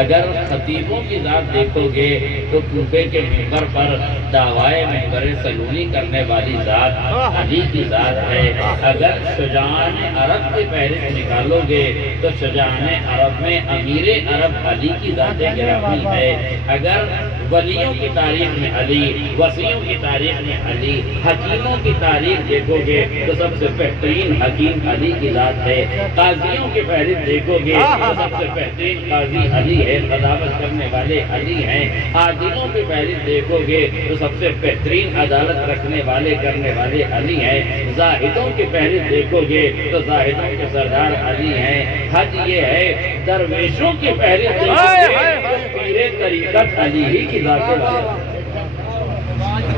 اگر خطیبوں کی ذات دیکھو گے تو کوفے کے منبر پر دعوائے منبر سلولی کرنے والی ذات علی کی ذات ہے۔ اگر شجاعان عرب کی فہرست نکالو گے تو شجاعان عرب میں امیر عرب علی کی ذات گرامی ہے۔ اگر ولیوں کی تاریخ میں علی، وصیوں کی تاریخ میں علی، حکیموں کی تاریخ دیکھو گے تو سب سے بہترین حکیم علی کی ذات ہے۔ قاضیوں کی فہرست دیکھو گے تو سب سے بہترین قاضی علی ہے، قضاوت کرنے والے علی ہیں۔ عادلوں کی فہرست دیکھو گے تو سب سے بہترین عدالت رکھنے والے کرنے والے علی ہیں۔ زاہدوں کی فہرست دیکھو گے تو زاہدوں کے سردار علی ہیں۔ حد یہ ہے درویشوں کی فہرست دیکھو گے تو پیر طریقت علی ہی کی ذات ہے۔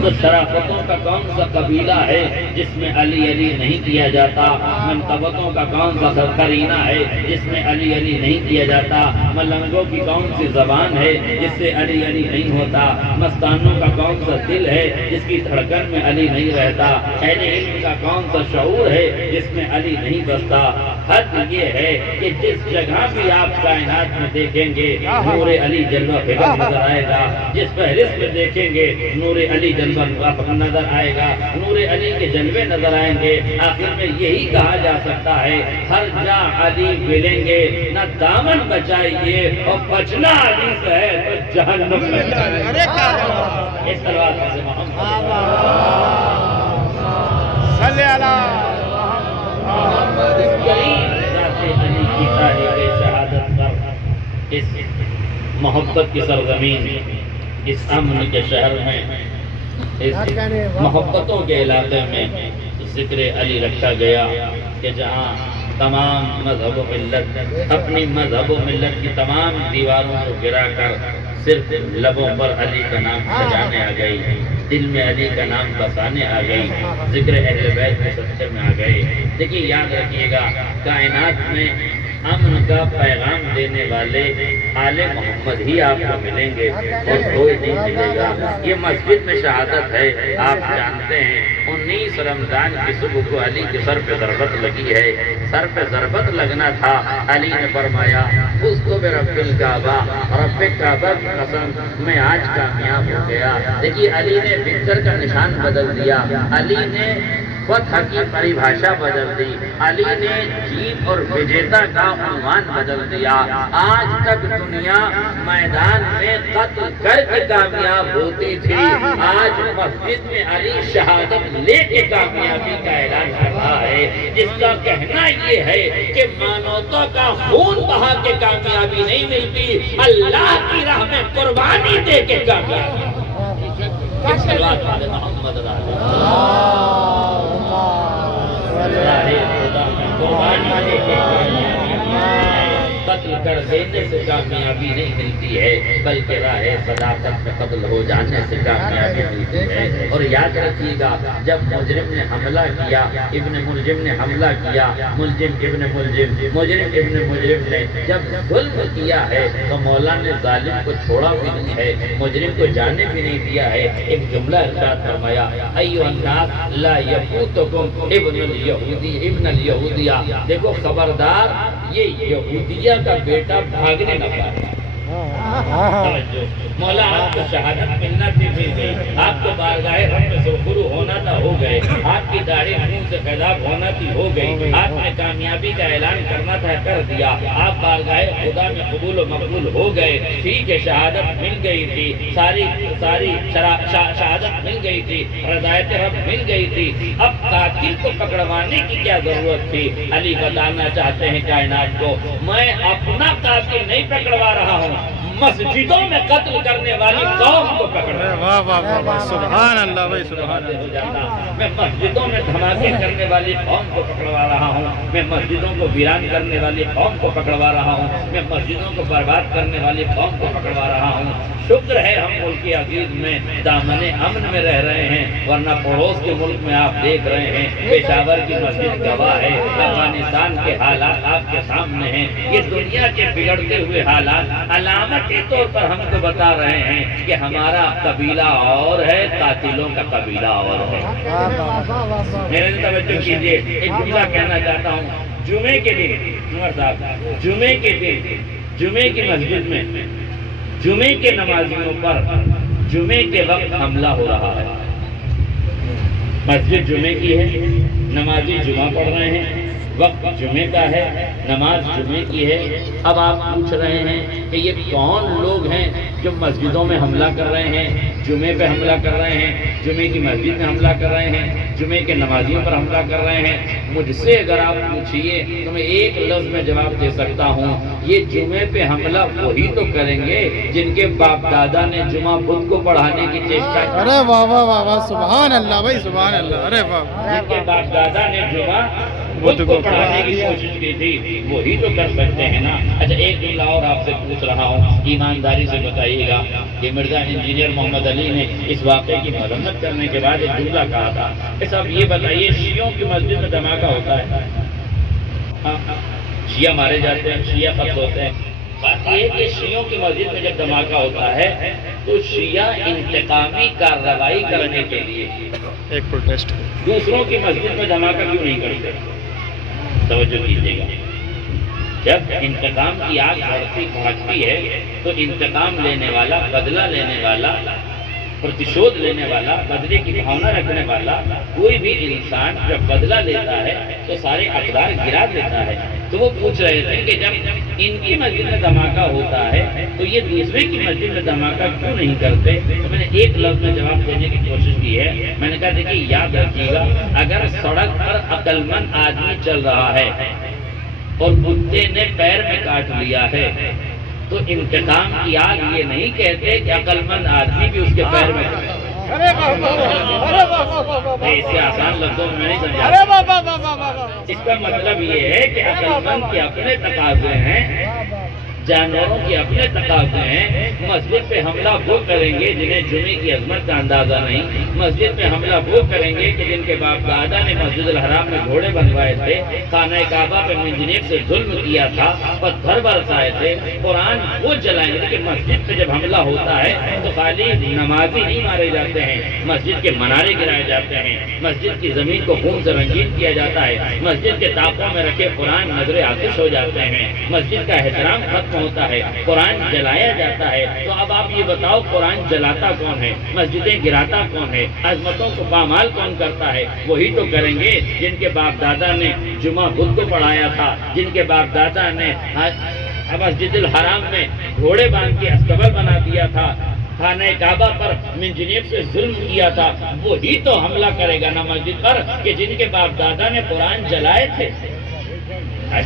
تو شرافتوں کا کون سا قبیلہ ہے جس میں علی علی نہیں کیا جاتا؟ منقبتوں کا کون سا قرینہ ہے جس میں علی علی نہیں کیا جاتا؟ ملنگوں کی کون سی زبان ہے جس سے علی علی نہیں ہوتا؟ مستانوں کا کون سا دل ہے جس کی دھڑکن میں علی نہیں رہتا؟ اہل علم کا کون سا شعور ہے جس میں علی نہیں بستا؟ حد یہ ہے کہ جس جگہ بھی آپ کائنات میں دیکھیں گے نور علی جلوہ فکر نظر آئے گا، جس فہرست میں دیکھیں گے نور علی جلوہ نظر آئے گا، نور علی کے جلوے نظر آئیں گے۔ آخر میں یہی کہا جا سکتا ہے ہر جا علی ملیں گے، نہ دامن بچائیے اور بچنا علی سے ہے تو جہنم بچائیے۔ اس طرح سے محمد صلی محمد کریم ذات علی کی تاریخ شہادت پر اس محبت کی سرزمین، اس امن کے شہر میں، اس محبتوں کے علاقے میں ذکر علی رکھا گیا کہ جہاں تمام مذہب و ملت اپنی مذہب و ملت کی تمام دیواروں کو گرا کر صرف لبوں پر علی کا نام سجانے آ گئی، دل میں علی کا نام بسانے آ گئی، ذکر اہل بیت کے صدقے میں آ گئے۔ دیکھیے یاد رکھیے گا کائنات میں امن کا پیغام دینے والے آل محمد ہی آپ کو ملیں گے اور کوئی نہیں ملے گا۔ یہ مسجد میں شہادت ہے، آپ جانتے ہیں 19 رمضان کی صبح کو علی کے سر پہ ضربت لگی ہے۔ سر پہ ضربت لگنا تھا، علی نے فرمایا اس کو بے رب الکعبہ، رب کعبہ کی قسم میں آج کامیاب ہو گیا۔ دیکھیے علی نے وکٹر کا نشان بدل دیا، علی نے فتح کی پریبھاشا بدل دی، علی نے جیت اور وجیتا کا عنوان بدل دیا۔ آج تک دنیا میدان میں قتل کر کے کامیاب ہوتی تھی، آج مسجد میں علی شہادت لے کے کامیابی کا اعلان کر رہا ہے، جس کا کہنا یہ ہے کہ مانوتا کا خون بہا کے کامیابی نہیں ملتی، اللہ کی راہ میں قربانی دے کے کامیابی۔ محمد قتل کر دینے سے کامیابی نہیں ملتی ہے، بلکہ راہ صداقت میں قتل ہو جانے سے کامیابی ملتی ہے۔ اور یاد رکھیے گا جب مجرم نے حملہ کیا، ابن ملجم نے حملہ کیا، ملجم ابن ملجم، مجرم ابن مجرم نے جب ظلم کیا ہے تو مولا نے ظالم کو چھوڑا بھی نہیں ہے، مجرم کو جانے بھی نہیں دیا ہے۔ ایک جملہ ارشاد فرمایا ایھا الناس لا یفوتکم ابن الیہودی ابن الیہودیہ، دیکھو خبردار یہ یہودیہ کا بیٹا بھاگنے نہ پائے۔ مولا آپ کو شہادت ملنا تھی مل گئی، آپ کو بارگاہ رب میں سرخرو ہونا تھا ہو گئے، آپ کی داڑھی خون سے خضاب ہونا تھی ہو گئی، آپ نے کامیابی کا اعلان کرنا تھا کر دیا، آپ بارگاہ خدا میں قبول و مقبول ہو گئے۔ ٹھیک ہے شہادت مل گئی تھی، ساری شہادت مل گئی تھی، رضایت رب مل گئی تھی، اب قاتل کو پکڑوانے کی کیا ضرورت تھی؟ علی بتانا چاہتے ہیں کائنات کو میں اپنا قاتل نہیں پکڑوا رہا ہوں، مسجدوں میں قتل کرنے والی قوم کو پکڑ رہا ہوں۔ سبحان اللہ بھائی سبحان اللہ، میں مسجدوں میں دھماکے کرنے والی قوم کو پکڑوا رہا ہوں، میں مسجدوں کو ویران کرنے والی قوم کو پکڑوا رہا ہوں، میں مسجدوں کو برباد کرنے والی قوم کو پکڑوا رہا ہوں۔ شکر ہے ہم ملک عزیز میں دامن امن میں رہ رہے ہیں، ورنہ پڑوس کے ملک میں آپ دیکھ رہے ہیں پشاور کی مسجد گواہ ہے، افغانستان کے حالات آپ کے سامنے ہیں، یہ دنیا کے بگڑتے ہوئے حالات علامتی طور پر ہم کو بتا رہے ہیں کہ ہمارا قبیلہ اور ہے، قاتلوں کا قبیلہ اور ہے۔ میرے توجہ کیجیے، ایک جملہ کہنا چاہتا ہوں۔ جمعے کے دن عمر صاحب، جمعے کے دن جمعے کی مسجد میں جمعے کے نمازیوں پر جمعے کے وقت حملہ ہو رہا ہے. مسجد جمعے کی ہے، نمازی جمعہ پڑھ رہے ہیں، وقت جمعے کا ہے، نماز جمعے کی ہے. اب آپ پوچھ رہے ہیں کہ یہ کون لوگ ہیں جو مسجدوں میں حملہ کر رہے ہیں، جمعے پہ حملہ کر رہے ہیں، جمعے کی مسجد میں حملہ کر رہے ہیں، جمعے کے نمازیوں پر حملہ کر رہے ہیں. مجھ سے اگر آپ پوچھئے تو میں ایک لفظ میں جواب دے سکتا ہوں، یہ جمعے پہ حملہ وہی تو کریں گے جن کے باپ دادا نے جمعہ بدھ کو پڑھانے کی چیسٹا کی. ارے واہ واہ واہ واہ، سبحان اللہ بھائی، سبحان اللہ. ارے واہ، جن کے باپ دادا نے جمعہ بدھ کو پڑھانے کی کوشش کی تھی وہی تو کر سکتے ہیں نا. اچھا ایک جملہ اور آپ سے پوچھ رہا ہوں، ایمانداری سے بتائیے گا. یہ مرزا انجینئر محمد علی نے اس واقعے کی مذمت کرنے کے بعد ایک جملہ کہا تھا کہ صاحب یہ بتائیے شیعوں کی مسجد میں دھماکہ ہوتا ہے، شیعہ مارے جاتے ہیں، شیعہ قتل ہوتے ہیں. بات یہ ہے کہ شیعوں کی مسجد میں جب دھماکہ ہوتا ہے تو شیعہ انتقامی کارروائی کرنے کے لیے ایک پروٹیسٹ دوسروں کی مسجد میں دھماکہ کیوں نہیں کرتے؟ توجہ کیجیے گا. جب انتقام کی آگ بھڑکتی ہے تو انتقام لینے والا، بدلہ لینے والا، پرتشودھ لینے والا، بدلے کی بھاونا رکھنے والا کوئی بھی انسان جب بدلہ لیتا ہے تو سارے اقدار گرا دیتا ہے. تو وہ پوچھ رہے تھے کہ جب ان کی مسجد میں دھماکہ ہوتا ہے تو یہ دوسرے کی مسجد میں دھماکہ کیوں نہیں کرتے؟ تو میں نے ایک لفظ میں جواب دینے کی کوشش کی ہے. میں نے کہا دیکھیے یاد رکھیے گا، اگر سڑک پر عقل مند آدمی چل رہا ہے اور کتے نے پیر میں کاٹ لیا ہے تو انتقام کی آگ یہ نہیں کہتے کہ عقل مند آدمی بھی اس کے پیر میں کاٹے. اسے آسان لفظوں میں نہیں سمجھا. اس کا مطلب یہ ہے کہ عقل مند کے اپنے تقاضے ہیں، جانوروں کے اپنے تقاضے ہیں. مسجد پہ حملہ وہ کریں گے جنہیں جمعے کی عظمت کا اندازہ نہیں. مسجد پہ حملہ وہ کریں گے کہ جن کے باپ دادا نے مسجد الحرام میں گھوڑے بنوائے تھے، خانہ کعبہ پہ منجنیق سے ظلم کیا تھا، پتھر برسائے تھے. قرآن وہ جلائیں گے کہ مسجد پہ جب حملہ ہوتا ہے تو خالی نمازی نہیں مارے جاتے ہیں، مسجد کے منارے گرائے جاتے ہیں، مسجد کی زمین کو خون سے رنگین کیا جاتا ہے، مسجد کے طاقوں میں رکھے قرآن نظر آتش ہو جاتے ہیں، مسجد کا احترام ختم ہوتا ہے، قرآن جلایا جاتا ہے. تو اب آپ یہ بتاؤ قرآن جلاتا کون ہے، مسجدیں گراتا کون ہے، عظمتوں کو پامال کون کرتا ہے؟ وہی تو کریں گے جن کے باپ دادا نے جمعہ بدھ کو پڑھایا تھا، جن کے باپ دادا نے مسجد الحرام میں گھوڑے باندھ کے استقبال بنا دیا تھا، خانہ کعبہ پر منجنیق سے ظلم کیا تھا. وہی تو حملہ کرے گا نا مسجد پر کہ جن کے باپ دادا نے قرآن جلائے تھے.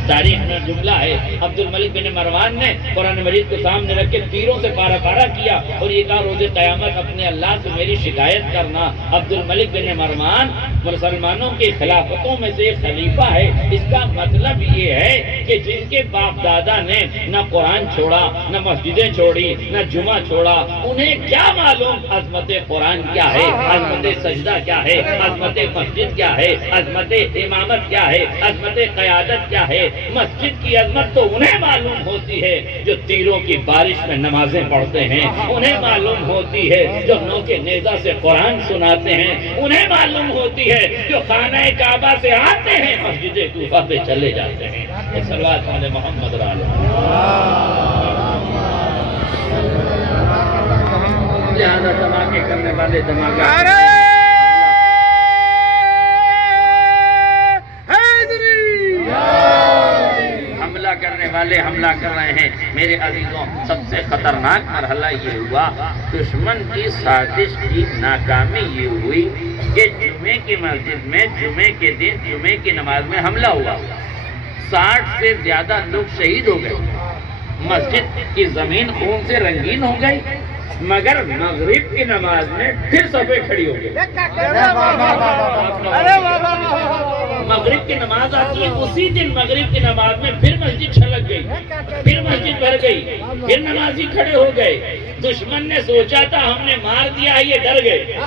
تاریخ میں جملہ ہے، عبد الملک بن مروان نے قرآن مجید کو سامنے رکھ کے تیروں سے پارا پارا کیا اور یہ کہا روز قیامت اپنے اللہ سے میری شکایت کرنا. عبد الملک بن مروان مسلمانوں کے خلافتوں میں سے ایک خلیفہ ہے. اس کا مطلب یہ ہے کہ جن کے باپ دادا نے نہ قرآن چھوڑا، نہ مسجدیں چھوڑی، نہ جمعہ چھوڑا، انہیں کیا معلوم عظمت قرآن کیا ہے، عظمت سجدہ کیا ہے، عظمت مسجد کیا ہے، عظمت امامت کیا ہے، عظمت قیادت کیا ہے. مسجد کی عظمت تو انہیں معلوم ہوتی ہے جو تیروں کی بارش میں نمازیں پڑھتے ہیں، انہیں معلوم ہوتی ہے جو نوکے نیزہ سے قرآن سناتے ہیں، انہیں معلوم ہوتی ہے جو خانہ کعبہ سے آتے ہیں مسجد کوفہ پہ چلے جاتے ہیں. صلوات علی محمد لہذا دھماکے کرنے والے دھماکہ کرنے والے حملہ کر رہے ہیں. میرے عزیزوں سب سے خطرناک مرحلہ یہ ہوا، دشمن کی سازش کی ناکامی یہ ہوئی کہ جمعے کی مسجد میں جمعے کے دن جمعے کی نماز میں حملہ ہوا. 60 سے زیادہ لوگ شہید ہو گئے، مسجد کی زمین خون سے رنگین ہو گئی، مگر مغرب کی نماز میں پھر صفیں کھڑی ہو گئی. مغرب کی نماز آتی ہے، اسی دن مغرب کی نماز میں پھر مسجد چھلک گئی، پھر مسجد بھر گئی، پھر نمازی کھڑے ہو گئے. دشمن نے سوچا تھا ہم نے مار دیا ہے، یہ ڈر گئے،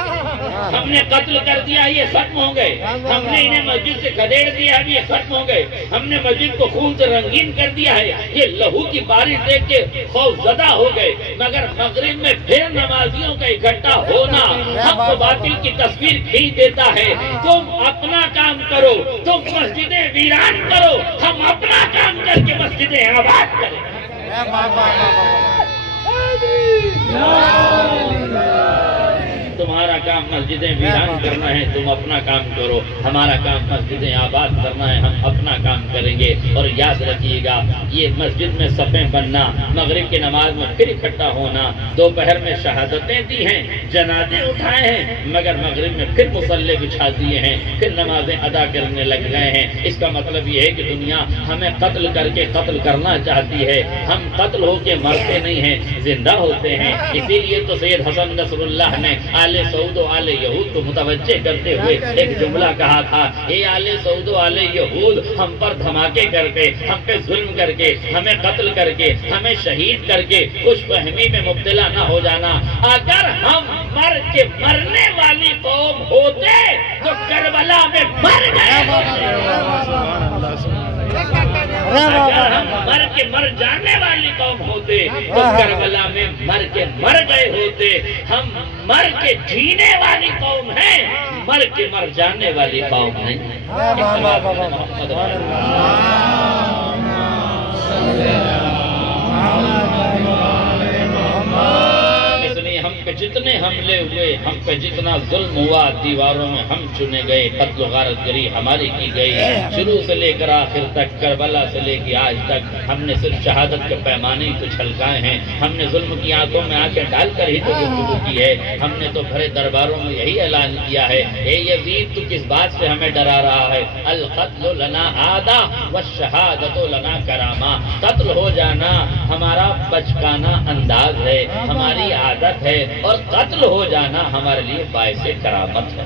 ہم نے قتل کر دیا ہے، یہ ختم ہو گئے، ہم نے انہیں مسجد سے کھدیڑ دیا ہے، یہ ختم ہو گئے، ہم نے مسجد کو خون سے رنگین کر دیا ہے، یہ لہو کی بارش دیکھ کے خوف زدہ ہو گئے. مگر مغرب میں پھر نمازیوں کا اکٹھا ہونا حق و باطل کی تصویر کھینچ دیتا ہے. تم اپنا کام کرو، تم مسجدیں ویران کرو، ہم اپنا کام کر کے مسجدیں آباد کریں. تمہارا کام مسجدیں ویران کرنا ہے، تم اپنا کام کرو، ہمارا کام مسجدیں آباد کرنا ہے، ہم اپنا کام کریں گے۔ اور یاد رکھیے گا، یہ مسجد میں صفیں بننا، مغرب کی نماز میں پھر اکٹھا ہونا، دوپہر میں شہادتیں دی ہیں، جنازے اٹھائے ہیں، مگر مغرب میں پھر مصلے بچھا دیے ہیں، پھر نمازیں ادا کرنے لگ گئے ہیں۔ اس کا مطلب یہ ہے کہ دنیا ہمیں قتل کر کے قتل کرنا چاہتی ہے، ہم قتل ہو کے مرتے نہیں ہیں، زندہ ہوتے ہیں۔ اسی لیے تو سید حسن نصر اللہ نے آل سعود و آل یہود کو متوجہ کرتے ہوئے ایک جملہ کہا تھا، اے آل سعود و آل یہود، ہم پر دھماکے کر کے، ہم پہ ظلم کر کے، ہمیں قتل کر کے، ہمیں شہید کر کے خوش فہمی میں مبتلا نہ ہو جانا۔ اگر ہم مر کے مرنے والی قوم ہوتے تو کربلا میں مر گئے ہوتے۔ اگر ہم مر کے مر جانے والی قوم ہوتے تو کربلا میں مر کے مر گئے ہوتے۔ ہم مر کے جینے والی قوم ہیں، مر کے مر جانے والی قوم نہیں۔ ہم پہ جتنے حملے ہوئے، ہم پہ جتنا ظلم ہوا، دیواروں میں ہم چنے گئے، قتل و غارت گری ہماری کی گئی، شروع سے لے کر آخر تک، کربلا سے لے کے آج تک ہم نے صرف شہادت کے پیمانے ہی تو چھلکائے ہیں۔ ہم نے ظلم کی آنکھوں میں آنکھیں ڈال کر ہی تو گفتگو کی ہے، ہم نے تو بھرے درباروں میں یہی اعلان کیا ہے، اے یزید تو کس بات سے ہمیں ڈرا رہا ہے؟ القتل لنا عادہ والشہادت لنا کرامہ۔ قتل ہو جانا ہمارا بچکانا انداز ہے، ہماری عادت ہے، اور قتل ہو جانا ہمارے لیے باعث کرامت ہے۔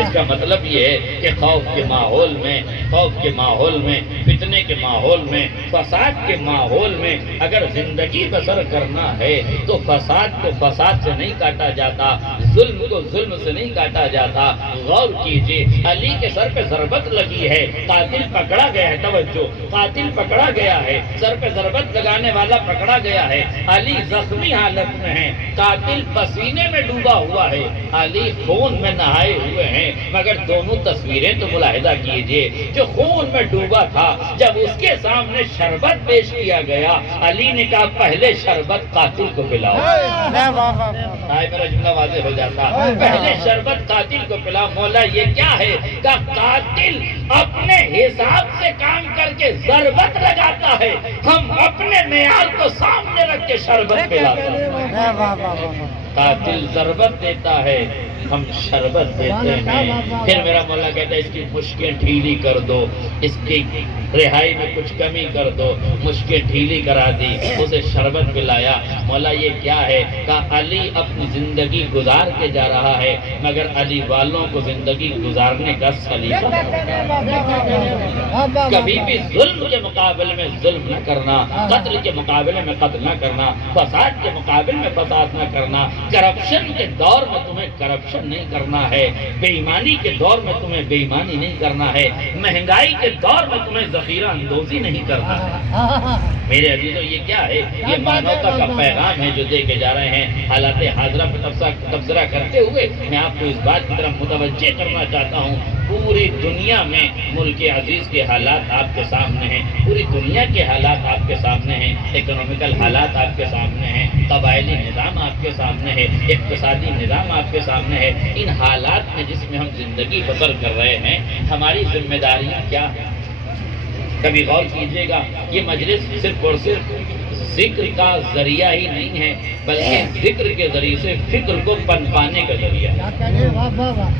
اس کا مطلب یہ ہے کہ خوف کے ماحول میں، خوف کے ماحول میں، فتنے کے ماحول میں، فساد کے ماحول میں اگر زندگی بسر کرنا ہے تو فساد کو فساد سے نہیں کاٹا جاتا، ظلم کو ظلم سے نہیں کاٹا جاتا۔ غور کیجئے، علی کے سر پہ ضربت لگی ہے، قاتل پکڑا گیا ہے، توجہ، قاتل پکڑا گیا ہے، سر پہ ضربت لگانے والا پکڑا گیا ہے، علی زخمی حالت میں ہے، قاتل پسینے میں ڈوبا ہوا ہے، علی خون میں نہائے ہوئے ہیں۔ مگر دونوں تصویریں تو ملاحظہ کیجئے، جو خون میں ڈوبا تھا جب اس کے سامنے شربت پیش کیا گیا، علی نے کہا پہلے شربت قاتل کو پلاؤ۔ میرا جملہ واضح ہو جاتا، پہلے شربت قاتل کو پلاؤ۔ مولا یہ کیا ہے؟ کہ قاتل اپنے حساب سے کام کر کے ضربت لگاتا ہے، ہم اپنے معیار کو سامنے رکھ کے شربت پلاتے ہیں۔ قاتل ضربت دیتا ہے، ہم شربت دیتے ہیں۔ پھر میرا مولا کہتا ہے اس کی مشکیں ڈھیلی کر دو، اس کی رہائی میں کچھ کمی کر دو، مشکیں ڈھیلی کرا دی، اسے شربت پلایا۔ مولا یہ کیا ہے؟ کہ علی اپنی زندگی گزار کے جا رہا ہے، مگر علی والوں کو زندگی گزارنے کا سلیقہ، کبھی بھی ظلم کے مقابلے میں ظلم نہ کرنا، قتل کے مقابلے میں قتل نہ کرنا، فساد کے مقابلے میں فساد نہ کرنا، کرپشن کے دور میں تمہیں کرپشن نہیں کرنا ہے، بے ایمانی کے دور میں تمہیں بے ایمانی نہیں کرنا ہے، مہنگائی کے دور میں تمہیں ذخیرہ اندوزی نہیں کرنا ہے۔ میرے عزیزوں یہ کیا ہے؟ یہ مانوتا کا پیغام ہے جو دے کے جا رہے ہیں۔ حالات حاضرہ پہ تبصرہ کرتے ہوئے میں آپ کو اس بات کی طرف متوجہ کرنا چاہتا ہوں، پوری دنیا میں ملک عزیز کے حالات آپ کے سامنے ہیں، پوری دنیا کے حالات آپ کے سامنے ہیں، اکنومیکل حالات آپ کے سامنے ہیں، قبائلی نظام آپ کے سامنے ہے، اقتصادی نظام آپ کے سامنے ہے۔ ان حالات میں جس میں ہم زندگی بسر کر رہے ہیں، ہماری ذمہ داریاں کیا ہیں؟ کبھی غور کیجئے گا، یہ مجلس صرف اور صرف ذکر کا ذریعہ ہی نہیں ہے، بلکہ ذکر کے ذریعے سے فکر کو پنپانے کا ذریعہ ہے،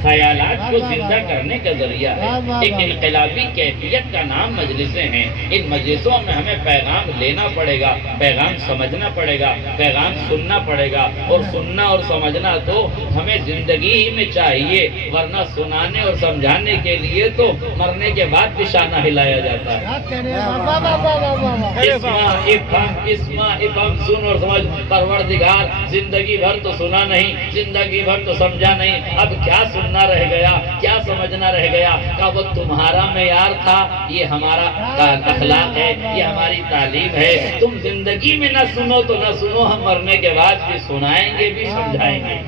خیالات کو زندہ کرنے کا ذریعہ ہے۔ ایک انقلابی کیفیت کا نام مجلسیں ہیں۔ ان مجلسوں میں ہمیں پیغام لینا پڑے گا، پیغام سمجھنا پڑے گا، پیغام سننا پڑے گا، اور سننا اور سمجھنا تو ہمیں زندگی ہی میں چاہیے، ورنہ سنانے اور سمجھانے کے لیے تو مرنے کے بعد بھی شانہ ہلایا جاتا ہے۔ افہم سن اور سمجھ، پروردگار زندگی بھر تو سنا نہیں، زندگی بھر تو سمجھا نہیں، اب کیا سننا رہ گیا، کیا سمجھنا رہ گیا؟ کہ وہ تمہارا معیار تھا، یہ ہمارا اخلاق ہے، یہ ہماری تعلیم ہے۔ تم زندگی میں نہ سنو تو نہ سنو، ہم مرنے کے بعد بھی سنائیں گے بھی، سمجھائیں گے۔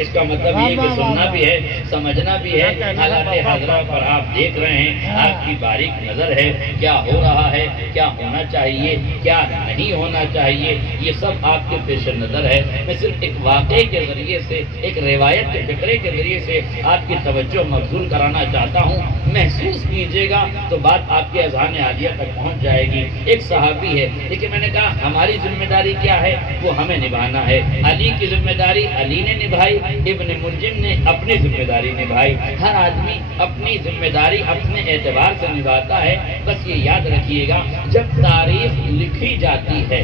اس کا مطلب یہ کہ سننا بھی ہے، سمجھنا بھی ہے۔ حالات حاضرہ پر آپ دیکھ رہے ہیں، آپ کی باریک نظر ہے، کیا ہو رہا ہے، کیا ہونا چاہیے، کیا نہیں ہونا چاہیے، یہ سب آپ کے پیش نظر ہے۔ میں صرف ایک واقعے کے ذریعے سے، ایک روایت کے فکرے کے ذریعے سے آپ کی توجہ مبذول کرانا چاہتا ہوں۔ محسوس کیجیے گا تو بات آپ کے اذہان عالیہ تک پہنچ جائے گی۔ ایک صحابی ہے، لیکن میں نے کہا ہماری ذمہ داری کیا ہے، وہ ہمیں نبھانا ہے۔ علی کی ذمہ داری علی نے نبھائی، ابن ملجم نے اپنی ذمہ داری نبھائی۔ ہر آدمی اپنی ذمہ داری اپنے اعتبار سے نبھاتا ہے۔ بس یہ یاد رکھیے گا، جب تاریخ لکھی جاتی ہے،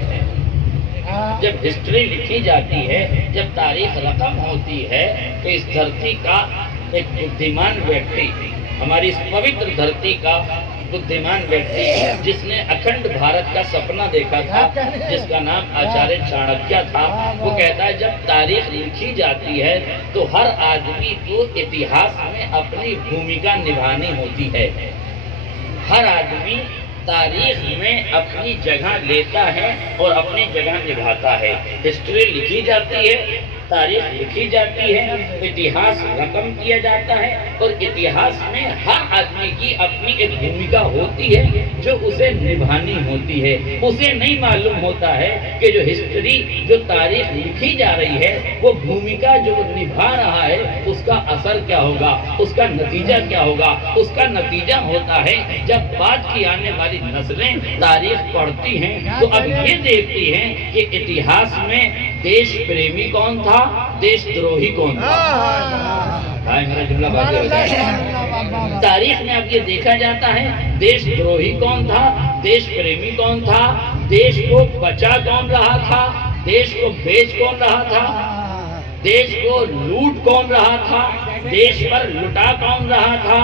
جب ہسٹری لکھی جاتی ہے، جب تاریخ رقم ہوتی ہے، تو اس دھرتی کا ایک بدھیمان ویکتی، ہماری اس پوتر دھرتی کا بدھیمان ویکتی، جس نے اکھنڈ بھارت کا سپنا دیکھا تھا، جس کا نام آچاریہ چانکیہ تھا، وہ کہتا ہے جب تاریخ لکھی جاتی ہے تو ہر آدمی کو اتہاس میں اپنی بھومکا نبھانی ہوتی ہے۔ ہر آدمی تاریخ میں اپنی جگہ لیتا ہے اور اپنی جگہ نبھاتا ہے۔ ہسٹری لکھی جاتی ہے، تاریخ لکھی جاتی ہے، اتہاس رقم کیا جاتا ہے، اور اتہاس میں ہر آدمی کی اپنی ایک بھومکا ہوتی ہے جو اسے نبھانی ہوتی ہے۔ اسے نہیں معلوم ہوتا ہے کہ جو ہسٹری، جو تاریخ لکھی جا رہی ہے، وہ بھومکا جو نبھا رہا ہے، اس کا اثر کیا ہوگا، اس کا نتیجہ کیا ہوگا۔ اس کا نتیجہ ہوتا ہے جب بعد کی آنے والی نسلیں تاریخ پڑھتی ہیں تو اب یہ دیکھتی ہیں کہ اتہاس میں دیش پریمی کون تھا، دیش دروہی کون تھا۔ میرا جملہ واضح ہو جائے۔ تاریخ میں اب یہ دیکھا جاتا ہے دیش دروہی کون تھا، دیش پریمی کون تھا، دیش کو بچا کون رہا تھا، دیش کو بیچ کون رہا تھا، دیش کو لوٹ کون رہا تھا، دیش پر لٹا کون رہا تھا،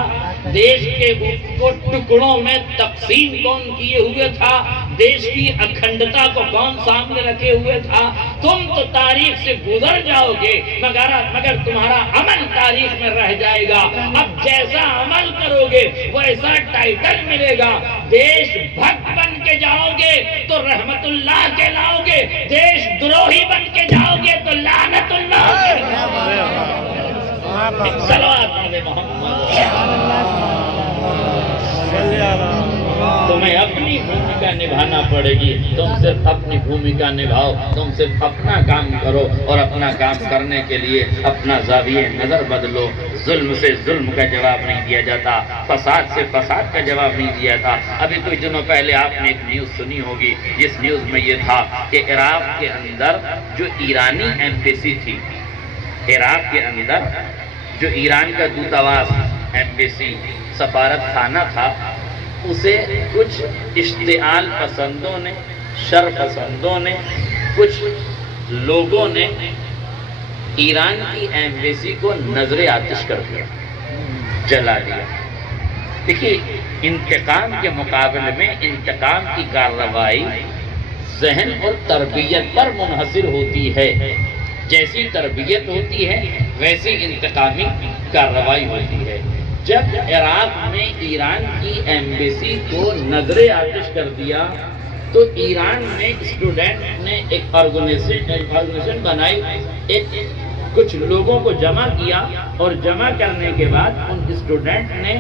دیش کے کو ٹکڑوں میں تقسیم کون کیے ہوئے تھا، دیش کی اکھنڈتا کو کون سامنے رکھے ہوئے تھا۔ تم تو تاریخ سے گزر جاؤ گے مگر تمہارا عمل تاریخ میں رہ جائے گا۔ اب جیسا عمل کرو گے ویسا ٹائٹل ملے گا۔ دیش بھکت بن کے جاؤ گے تو رحمت اللہ کہلاؤ گے، دیش دروہی بن کے جاؤ گے تو لعنت اللہ کہلاؤ گے۔ تمہیں اپنی بھومکا نبھانا پڑے گی۔ تم صرف اپنی بھومکا نبھاؤ، تم صرف اپنا کام کرو، اور اپنا کام کرنے کے لیے اپنا زاویہ نظر بدلو۔ ظلم سے ظلم کا جواب نہیں دیا جاتا، فساد سے فساد کا جواب نہیں دیا جاتا۔ ابھی کچھ دنوں پہلے آپ نے ایک نیوز سنی ہوگی، جس نیوز میں یہ تھا کہ عراق کے اندر جو ایرانی ایمبیسی تھی، عراق کے اندر جو ایران کا دودھواس، ایمبیسی، سفارت خانہ تھا، اسے کچھ اشتعال پسندوں نے، شر پسندوں نے، کچھ لوگوں نے ایران کی ایمبیسی کو نظر آتش کر دیا، جلا دیا۔ دیکھیے، انتقام کے مقابلے میں انتقام کی کارروائی ذہن اور تربیت پر منحصر ہوتی ہے۔ جیسی تربیت ہوتی ہے ویسی انتقامی کارروائی ہوتی ہے۔ جب عراق میں ایران کی ایمبیسی کو نظر آتش کر دیا تو ایران میں اسٹوڈنٹ نے ایک آرگنائزیشن بنائی، کچھ لوگوں کو جمع کیا، اور جمع کرنے کے بعد ان اسٹوڈنٹ نے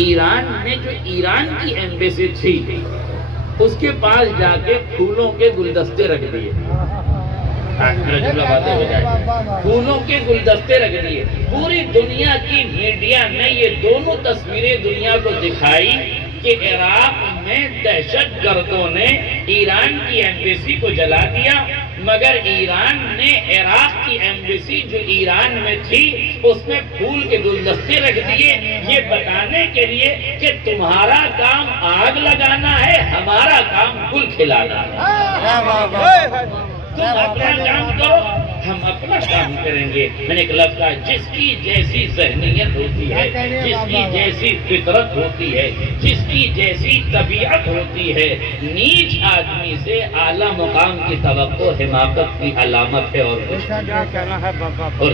ایران میں جو ایران کی ایمبیسی تھی اس کے پاس جا کے پھولوں کے گلدستے رکھ دیے۔ پھولوں کے گلدستے رکھ دیے۔ پوری دنیا کی میڈیا نے یہ دونوں تصویریں دنیا کو دکھائی کہ عراق میں دہشت گردوں نے ایران کی ایمبیسی کو جلا دیا، مگر ایران نے عراق کی ایمبیسی جو ایران میں تھی اس میں پھول کے گلدستے رکھ دیے، یہ بتانے کے لیے کہ تمہارا کام آگ لگانا ہے، ہمارا کام گل کھلانا ہے۔ تم اپنا کام کرو، ہم اپنا کام کریں گے۔ میں نے ایک لفظ کہا، جس کی جیسی ذہنیت ہوتی ہے، جس کی جیسی فطرت ہوتی ہے، جس کی جیسی طبیعت ہوتی ہے، نیچ آدمی سے اعلیٰ مقام کی توقع حماقت کی علامت ہے۔ اور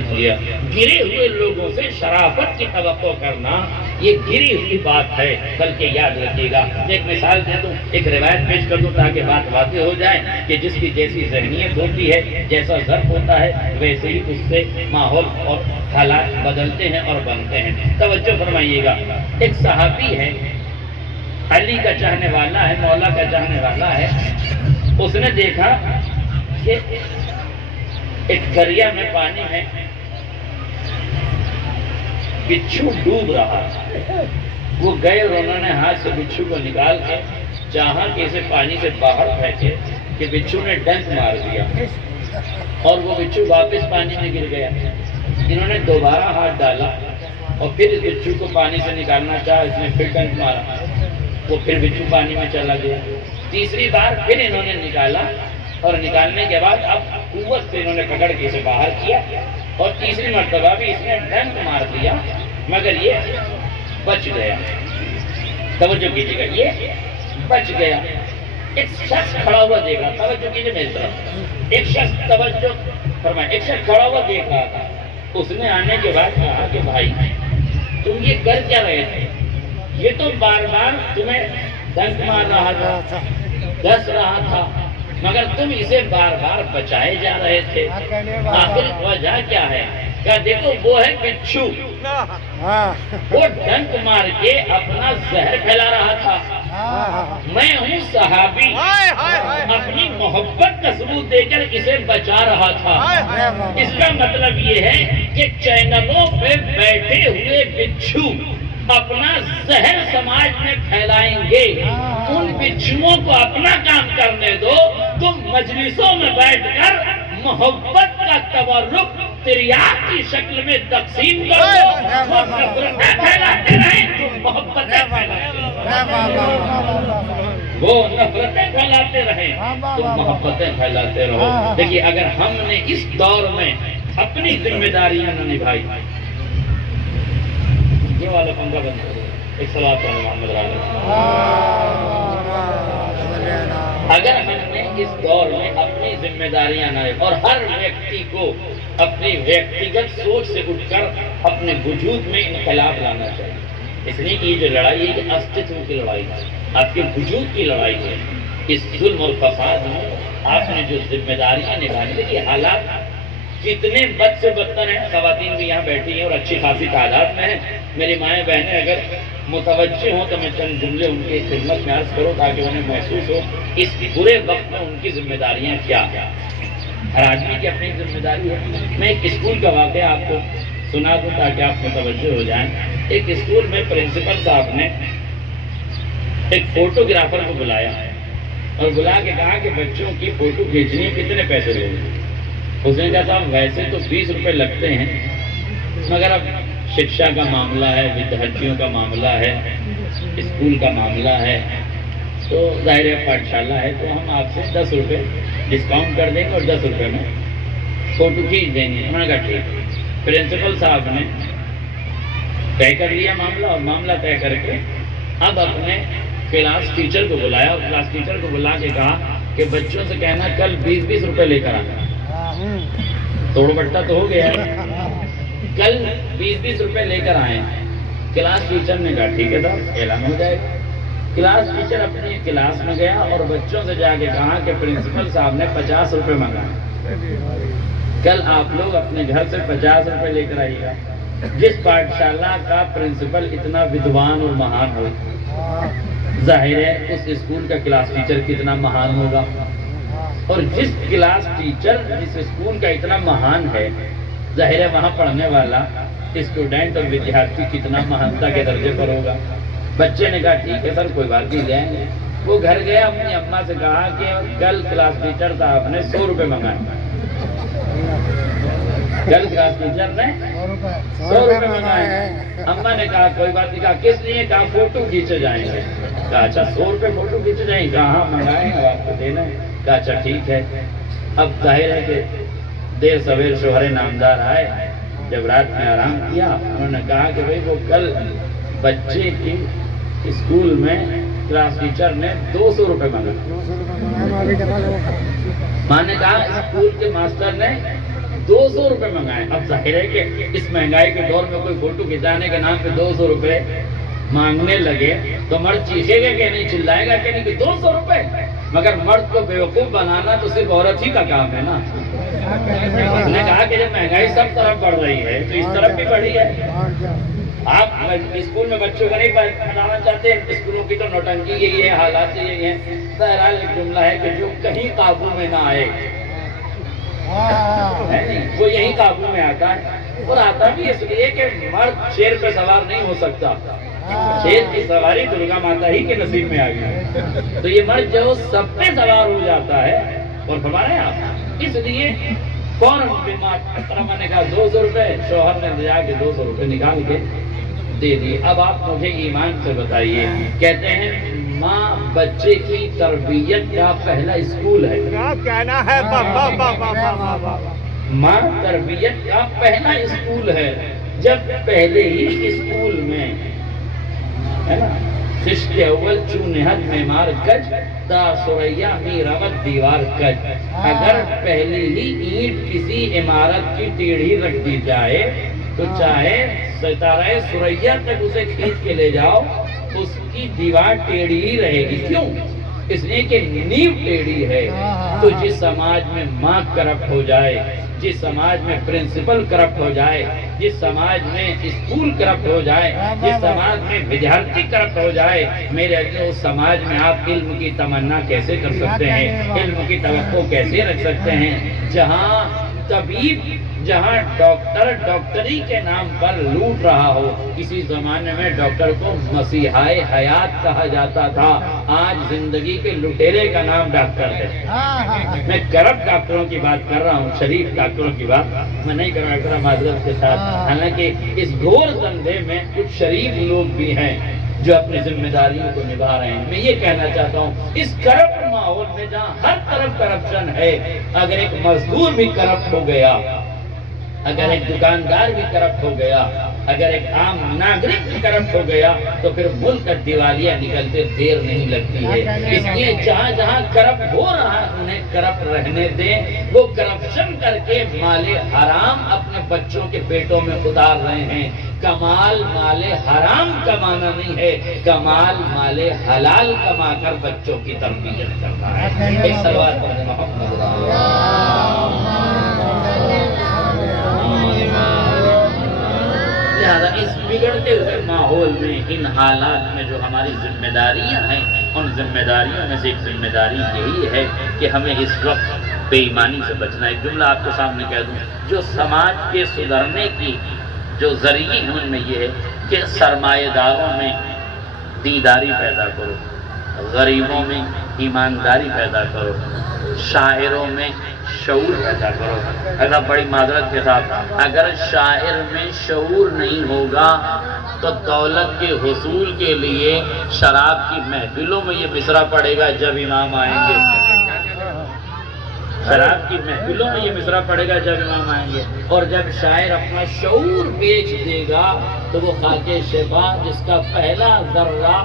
گرے ہوئے لوگوں سے شرافت کی توقع کرنا یہ گری ہوئی بات ہے، بلکہ یاد رکھیے گا۔ ایک مثال دے دوں، ایک روایت پیش کر دوں تاکہ بات واضح ہو جائے کہ جس کی جیسی ذہنیت ہوتی ہے، جیسا ظرف ہوتا ہے، ہے ویسے ہی اس سے ماحول اور حالات بدلتے ہیں اور بنتے ہیں۔ توجہ فرمائیے گا، ایک صحابی ہے، علی کا چاہنے والا ہے، مولا کا چاہنے والا ہے۔ اس نے دیکھا کہ ایک دریا میں پانی میں بچھو ڈوب رہا ہے۔ وہ گئے اور انہوں نے ہاتھ سے بچھو کو نکال کے چاہا کہ اسے پانی سے باہر پھینکے کہ بچھو نے ڈنک مار دیا اور وہ بچھو واپس پانی میں گر گیا۔ انہوں نے دوبارہ ہاتھ ڈالا اور پھر اس بچھو کو پانی سے نکالنا چاہا، اس نے پھر ڈنک مارا، وہ پھر بچھو پانی میں چلا گیا۔ تیسری بار پھر انہوں نے نکالا اور نکالنے کے بعد اب قوت سے انہوں نے پکڑ کے اسے باہر کیا اور تیسری مرتبہ بھی اس نے ڈنک مار دیا مگر یہ بچ گیا۔ توجہ کیجیے گا، یہ بچ گیا۔ ایک شخص کھڑا ہوا دیکھا، توجہ کیجیے میری طرف، ایک شخص توجہ فرمائے، ایک شخص کھڑا ہوا دیکھ رہا تھا۔ اس نے آنے کے بعد کہا کہ بھائی تم یہ کر کیا رہے تھے؟ یہ تو بار بار تمہیں ڈنک مار رہا تھا، ڈس رہا تھا، مگر تم اسے بار بار بچائے جا رہے تھے، آخر وجہ کیا ہے؟ کہا دیکھو وہ ہے بچھو، وہ ڈنک مار کے اپنا زہر پھیلا رہا تھا، میں ہوں صحابی، اپنی محبت کا ثبوت دے کر اسے بچا رہا تھا۔ اس کا مطلب یہ ہے کہ چینلوں پہ بیٹھے ہوئے بچھو اپنا زہر سماج میں پھیلائیں گے، ان بچھوؤں کو اپنا کام کرنے دو، تم مجلسوں میں بیٹھ کر محبت کا تورق تریاق کی شکل میں تقسیم کرو، وہ نفرتیں پھیلاتے رہیں، تم محبتیں پھیلاتے رہیں، وہ نفرتیں پھیلاتے رہیں، تم محبتیں پھیلاتے رہو۔ دیکھیے اگر ہم نے اس دور میں اپنی ذمہ داریاں نہ نبھائی، یہ والا پنکھا بند کرو، ایک صلاۃ علی محمد اگر ہم نے اس دور میں اپنی ذمہ داریاں نہ اور ہر ویکتی کو اپنی ویکتیگت سوچ سے اٹھ کر اپنے وجود میں انقلاب لانا چاہیے۔ اس لیے کہ یہ جو لڑائی ہے یہ استتو کی لڑائی ہے، آپ کے وجود کی لڑائی ہے۔ اس ظلم اور فساد میں آپ نے جو ذمہ داریاں نبھانی ہے، یہ حالات کتنے بد سے بدتر ہیں۔ خواتین بھی یہاں بیٹھی ہیں اور اچھی خاصی تعداد میں ہیں۔ میری مائیں بہنیں اگر متوجہ ہوں تو میں چند جملے ان کی خدمت میں عرض کروں تاکہ انہیں محسوس ہو اس برے وقت میں ان کی ذمہ داریاں کیا ہیں۔ ہر آدمی کی اپنی ذمہ داری ہے۔ میں ایک اسکول کا واقعہ آپ کو سنا دوں تاکہ آپ متوجہ ہو جائیں۔ ایک اسکول میں پرنسپل صاحب نے ایک فوٹوگرافر کو بلایا اور بلا کے کہا کہ بچوں کی فوٹو کھینچنی ہے، کتنے پیسے لیں گے؟ اس نے کہا صاحب ویسے تو 20 روپے لگتے ہیں، مگر اب شکشا کا معاملہ ہے، ودیارتھیوں کا معاملہ ہے، اسکول کا معاملہ ہے، تو ظاہر پاٹھشالہ ہے، تو ہم آپ سے 10 روپے ڈسکاؤنٹ کر دیں گے اور 10 روپے میں فوٹو کھینچ دیں گے۔ انہوں نے کہا ٹھیک۔ پرنسپل صاحب نے طے کر لیا معاملہ اور معاملہ طے کر کے اب اپنے کلاس ٹیچر کو بلایا اور کلاس ٹیچر کو بلا کے کہا کہ بچوں سے کہنا کل 20 روپے لے کر آنا۔ توڑ بٹا تو ہو گیا ہے، کل 20 روپے لے کر آئے۔ کلاس ٹیچر نے کہا ٹھیک ہے صاحب اعلان ہو جائے گا۔ کلاس ٹیچر اپنی کلاس میں گیا اور بچوں سے جا کے کہا کہ پرنسپل صاحب نے 50 روپے منگائے، کل آپ لوگ اپنے گھر سے 50 روپے لے کر آئیے گا۔ جس پاٹھشالہ کا پرنسپل اتنا ودوان اور مہان ہو، ظاہر ہے اس اسکول کا کلاس ٹیچر کتنا مہان ہوگا، اور جس کلاس ٹیچر جس اسکول کا اتنا مہان ہے، ظاہر ہے وہاں پڑھنے والا اسٹوڈنٹ اور ودیارتھی کتنا مہانتا کے درجے پر ہوگا۔ بچے نے کہا ٹھیک ہے سر کوئی بات نہیں جائیں گے۔ وہ گھر گیا، اپنی اماں سے کہا کہ کل کلاس ٹیچر صاحب نے 100 روپے منگائے، کل کلاس ٹیچر نے 100 روپے منگائے۔ اماں نے کہا کوئی بات نہیں، کہا کس لیے؟ کہا فوٹو کھینچے جائیں گے۔ کہا اچھا 100 روپے فوٹو کھینچے جائیں گے؟ کہا ہاں منگائے ہیں آپ کو دینا ہے۔ کہا اچھا ٹھیک ہے۔ اب ظاہر ہے کہ دیر سویر شوہر نامدار آئے، جب رات میں آرام کیا انہوں نے کہا کہ بھائی وہ کل بچے کی اسکول میں کلاس ٹیچر نے 200 روپے منگائے۔ ماں نے کہا اسکول کے ماسٹر نے 200 روپے منگائے۔ اب ظاہر ہے کہ اس مہنگائی کے دور میں کوئی فوٹو کھنچانے کے نام پہ 200 روپے مانگنے لگے تو مرد چیخے گا کہ نہیں، چلائے گا کہ نہیں کہ 200 روپے؟ مگر مرد کو بیوقوف بنانا تو صرف عورت ہی کا کام ہے نا۔ اس نے کہا کہ جب مہنگائی سب طرف بڑھ رہی ہے تو اس طرف بھی بڑھی ہے۔ آپ اسکول میں بچوں کو نہیں پڑھانا چاہتے، اسکولوں کی تو نوٹنکی یہی ہے، حالات یہی ہیں۔ بہرحال ایک جملہ ہے کہ جو کہیں قابو میں نہ آئے وہ یہی قابو میں آتا ہے، اور آتا بھی اس لیے کہ مرد شیر پہ سوار نہیں ہو سکتا، شیر کی سواری درگا ماتا ہی کے نصیب میں آ گئی، تو یہ مرد جو سب پہ سوار ہو جاتا ہے۔ اور فرمایا آپ اس لیے فوراً محترمہ نے کہا 200 روپے، شوہر نے دیا کہ 200 روپے نکال کے دے دیے۔ اب آپ مجھے ایمان سے بتائیے، کہتے ہیں ماں بچے کی تربیت کا پہلا اسکول ہے۔ کیا کہنا ہے؟ ماں تربیت کا پہلا اسکول ہے۔ جب پہلے ہی اسکول میں ہے نا، خشت اول چونہد معمار کج، دا سریا می رمت دیوار کج، اگر پہلی ہی اینٹ کسی عمارت کی ٹیڑھی رکھ دی جائے تو چاہے ستارہ سریا تک اسے کھینچ کے لے جاؤ، اس کی دیوار ٹیڑھی ہی رہے گی۔ کیوں؟ اس لیے کہ نیو ٹیڑھی ہے۔ تو جس سماج میں ماں کرپٹ ہو جائے، جس سماج میں پرنسپل کرپٹ ہو جائے، جس سماج میں اسکول کرپٹ ہو جائے، جس سماج میں ودیارتھی کرپٹ ہو جائے، میرے عزیزو اس سماج میں آپ علم کی تمنا کیسے کر سکتے ہیں؟ علم کی توقع کیسے رکھ سکتے ہیں؟ جہاں طبیب، جہاں ڈاکٹر ڈاکٹری کے نام پر لوٹ رہا ہو۔ کسی زمانے میں ڈاکٹر کو مسیحائے حیات کہا جاتا تھا، آج زندگی کے لٹیرے کا نام ڈاکٹر ہے۔ میں کرپٹ ڈاکٹروں کی بات کر رہا ہوں، شریف ڈاکٹروں کی بات میں نہیں کر رہا معذرت کے ساتھ۔ حالانکہ اس گھور دھندے میں کچھ شریف لوگ بھی ہیں جو اپنی ذمہ داریوں کو نبھا رہے ہیں۔ میں یہ کہنا چاہتا ہوں، اس کرپٹ ماحول میں جہاں ہر طرف کرپشن ہے، اگر ایک مزدور بھی کرپٹ ہو گیا، اگر ایک دکاندار بھی کرپٹ ہو گیا، اگر ایک عام ناگرک بھی کرپٹ ہو گیا، تو پھر ملک کا دیوالیہ نکلتے دیر نہیں لگتی ہے۔ اس لیے جہاں جہاں کرپٹ ہو رہا ہے انہیں کرپٹ رہنے دیں۔ وہ کرپشن کر کے مال حرام اپنے بچوں کے پیٹوں میں اتار رہے ہیں۔ کمال مال حرام کمانا نہیں ہے، کمال مال حلال کما کر بچوں کی تربیت کرنا ہے۔ ایک سلوات پڑھیں محمد لہذا اس بگڑتے ہوئے ماحول میں، ان حالات میں جو ہماری ذمہ داریاں ہیں، ان ذمہ داریوں میں سے ایک ذمہ داری یہی ہے کہ ہمیں اس وقت بے ایمانی سے بچنا ہے۔ ایک جملہ آپ کے سامنے کہہ دوں، جو سماج کے سدھرنے کی جو ذریعے ہیں ان میں یہ ہے کہ سرمایہ داروں میں دینداری پیدا کرو، غریبوں میں ایمانداری پیدا کرو، شاعروں میں شعور پیدا کرو۔ اگر بڑی معذرت کے ساتھ، اگر شاعر میں شعور نہیں ہوگا تو دولت کے حصول کے لیے شراب کی محفلوں میں یہ مصرع پڑے گا جب امام آئیں گے، شراب کی محفلوں میں یہ مصرع پڑے گا جب امام آئیں گے۔ اور جب شاعر اپنا شعور بیچ دے گا تو وہ خاک شفا جس کا پہلا ذرہ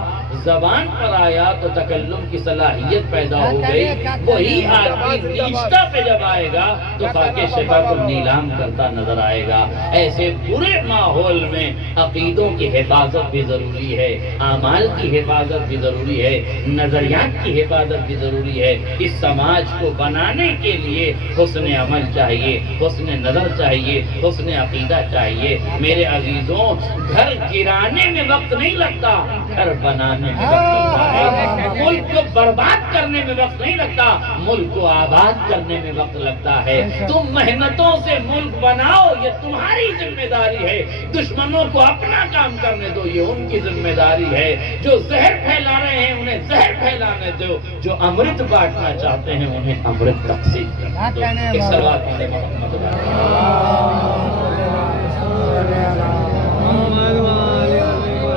زبان پر آیا تو تکلم کی صلاحیت پیدا ہو گئی، وہی آدمی نیچتا پہ جب آئے گا تو خاک شفا کو نیلام کرتا نظر آئے گا۔ ایسے برے ماحول میں عقیدوں کی حفاظت بھی ضروری ہے، اعمال کی حفاظت بھی ضروری ہے، نظریات کی حفاظت بھی ضروری ہے۔ اس سماج کو بنانے کے لیے حسن عمل چاہیے، حسن نظر چاہیے، حسن عقیدہ چاہیے۔ میرے عزیزوں، گھر گرانے میں وقت نہیں لگتا، گھر بنانے میں وقت لگتا ہے۔ ملک کو برباد کرنے میں وقت نہیں لگتا، ملک کو آباد کرنے میں وقت لگتا ہے۔ تم محنتوں سے ملک بناؤ، یہ تمہاری ذمہ داری ہے۔ دشمنوں کو اپنا کام کرنے دو، یہ ان کی ذمہ داری ہے۔ جو زہر پھیلا رہے ہیں انہیں زہر پھیلانے دو، جو امرت بانٹنا چاہتے ہیں انہیں امرت تقسیم کرنے دو۔ ایک صلوات پڑھیں محمد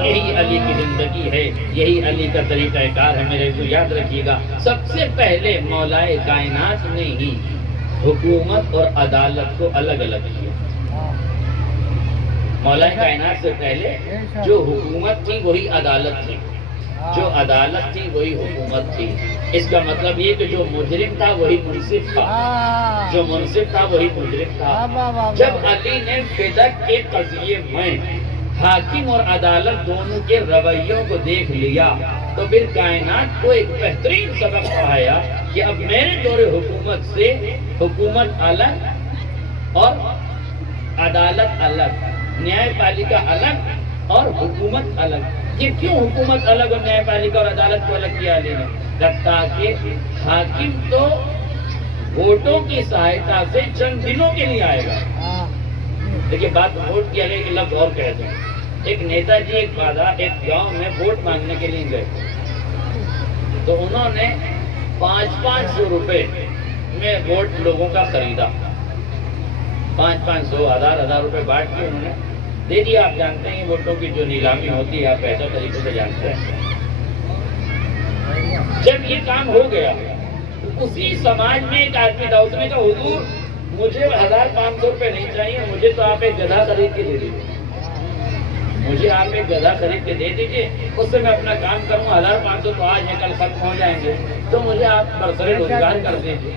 یہی علی کی زندگی ہے، یہی علی کا طریقہ کار ہے۔ میرے کو یاد رکھیے گا، سب سے پہلے مولائے کائنات نے ہی حکومت اور عدالت کو الگ الگ کیا۔ مولائے کائنات سے پہلے جو حکومت تھی وہی عدالت تھی، جو عدالت تھی وہی حکومت تھی۔ اس کا مطلب یہ کہ جو مجرم تھا وہی منصف تھا، جو منصف تھا وہی مجرم تھا۔ جب علی نے فدق کے قضیے میں حاکم اور عدالت دونوں کے رویوں کو دیکھ لیا تو پھر کائنات کو ایک بہترین سبق پڑھایا کہ اب میرے دور حکومت سے حکومت الگ اور عدالت الگ، نیائے پالیکا الگ اور حکومت الگ۔ یہ کیوں حکومت الگ اور نیائے پالیکا اور عدالت کو الگ کیا لے تاکہ حاکم تو ووٹوں کی سہایتا سے چند دنوں کے لیے آئے گا۔ دیکھیے بات ووٹ کی ایک لفظ اور کہہ دیں، ایک نیتا جی ایک گاؤں میں ووٹ مانگنے کے لیے گئے تو انہوں نے 500 روپے میں ووٹ لوگوں کا خریدا، 500 1000 روپے بانٹ کے انہوں نے دے دیا۔ آپ جانتے ہیں ووٹوں کی جو نیلامی ہوتی ہے، آپ ایسا طریقے سے جانتے ہیں۔ جب یہ کام ہو گیا اسی سماج میں ایک آدمی تھا، اس نے کہا حضور مجھے 1500 روپے نہیں چاہیے، مجھے تو آپ ایک گدھا خرید کے دے دیجیے، مجھے آپ ایک گدھا خرید کے دے دیجیے، اس سے میں اپنا کام کروں، 1500 تو آج ہے کل ختم ہو جائیں گے، تو مجھے آپ برسر روزگار کر دیجیے۔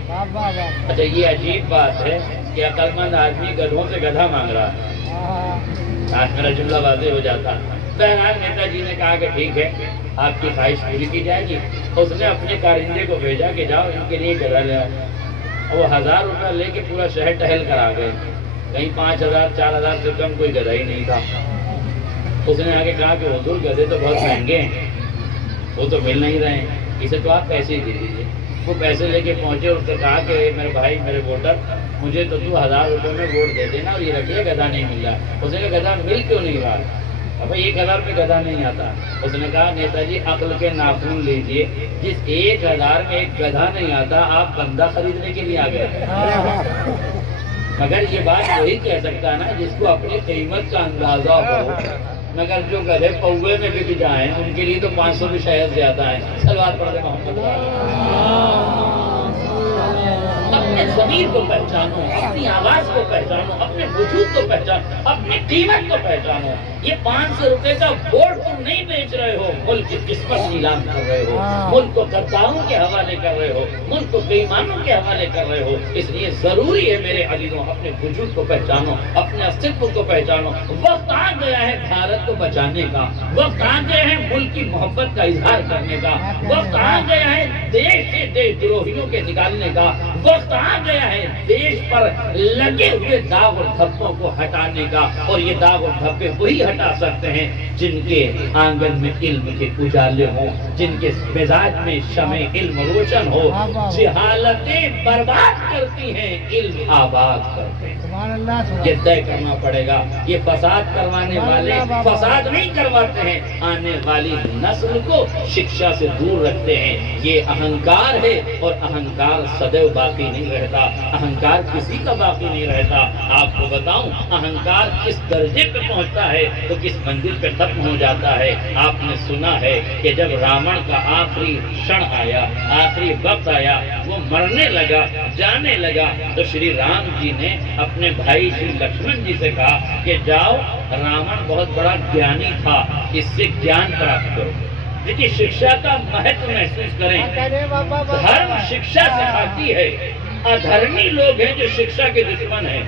اچھا یہ عجیب بات ہے کہ عقل مند آدمی گدھوں سے گدھا مانگ رہا ہے، آج میرا جملہ واضح ہو جاتا۔ بہرحال نیتا جی نے کہا کہ ٹھیک ہے آپ کی خواہش پوری کی جائے گی۔ اس نے اپنے کارندے کو بھیجا کہ جاؤ ان کے لیے گدھا لے آؤ۔ وہ 1000 روپیہ لے کے پورا شہر ٹہل کر آ گئے، کہیں 5000 4000 سے کم کوئی گدھا ہی نہیں تھا۔ اس نے آگے کہا کہ حضور گدھے تو بہت مہنگے ہیں، وہ تو مل نہیں رہے ہیں، اسے تو آپ پیسے ہی دے دیجیے۔ وہ پیسے لے کے پہنچے اور اس نے کہا کہ میرے بھائی میرے ووٹر مجھے تو 1000 روپے میں ووٹ دے دینا اور یہ رکھیے گدھا نہیں مل رہا۔ اس نے کہا گدھا مل کیوں نہیں رہا؟ اب 1000 روپے گدھا نہیں آتا۔ اس نے کہا نیتا جی عقل کے ناخن لیجئے، جس 1000 میں ایک گدھا نہیں آتا آپ بندہ خریدنے کے لیے آ گئے۔ مگر یہ بات وہی کہہ سکتا ہے نا جس کو اپنی قیمت کا اندازہ ہو، مگر جو گدھے پوے میں بک جائیں ان کے لیے تو 500 بھی شاید زیادہ ہیں۔ صلوات پڑھ دیں محمد اپنے ضمیر کو پہچانو، اپنی آواز کو پہچانو، اپنے وجود کو پہچانو، اپنی قیمت کو پہچانو۔ یہ 500 روپے کا ووٹ تم نہیں بیچ رہے ہو، ملک کی قسمت نیلام کر رہے ہو، ملک کو غداروں کے حوالے کر رہے ہو، ملک کو بے ایمانوں کے حوالے کر رہے ہو۔ اس لیے ضروری ہے میرے عزیزوں اپنے وجود کو پہچانو، اپنے استعمال کو پہچانو۔ وقت آ گیا ہے بھارت کو بچانے کا، وقت آ گیا ہے ملک کی محبت کا اظہار کرنے کا، وقت آ گیا ہے دیش سے دیش دروہیوں کے نکالنے کا، وقت آ گیا ہے دیش پر لگے ہوئے داغ اور دھبوں کو ہٹانے کا۔ اور یہ داغ اور دھبے وہی ہٹا سکتے ہیں جن کے آنگن میں علم کے اجالے ہوں، جن کے مزاج میں شمع علم روشن ہو۔ جہالتیں برباد کرتی ہیں، علم آباد کرتے ہیں۔ یہ طے کرنا پڑے گا، یہ فساد کروانے والے فساد نہیں کرواتے ہیں، آنے والی نسل کو شکشا سے دور رکھتے ہیں۔ یہ اہنکار ہے اور اہنکار سدیو باقی نہیں رہتا، اہنکار کسی کا باقی نہیں رہتا۔ آپ کو بتاؤں اہنکار کس درجے پہ پہنچتا ہے تو کس منزل پہ ختم ہو جاتا ہے۔ آپ نے سنا ہے کہ جب راون کا آخری شن آیا، آخری وقت آیا، وہ مرنے لگا، جانے لگا، تو شری رام جی نے اپنے بھائی شری لکشمن جی سے کہا کہ جاؤ راون بہت بڑا گیانی تھا، اس سے گیان پراپت کرو۔ دیکھیے شکشا کا مہتو محسوس کریں، دھرم شکشا سکھاتی ہے، ادھرمی لوگ ہیں جو شکشا کے دشمن ہیں۔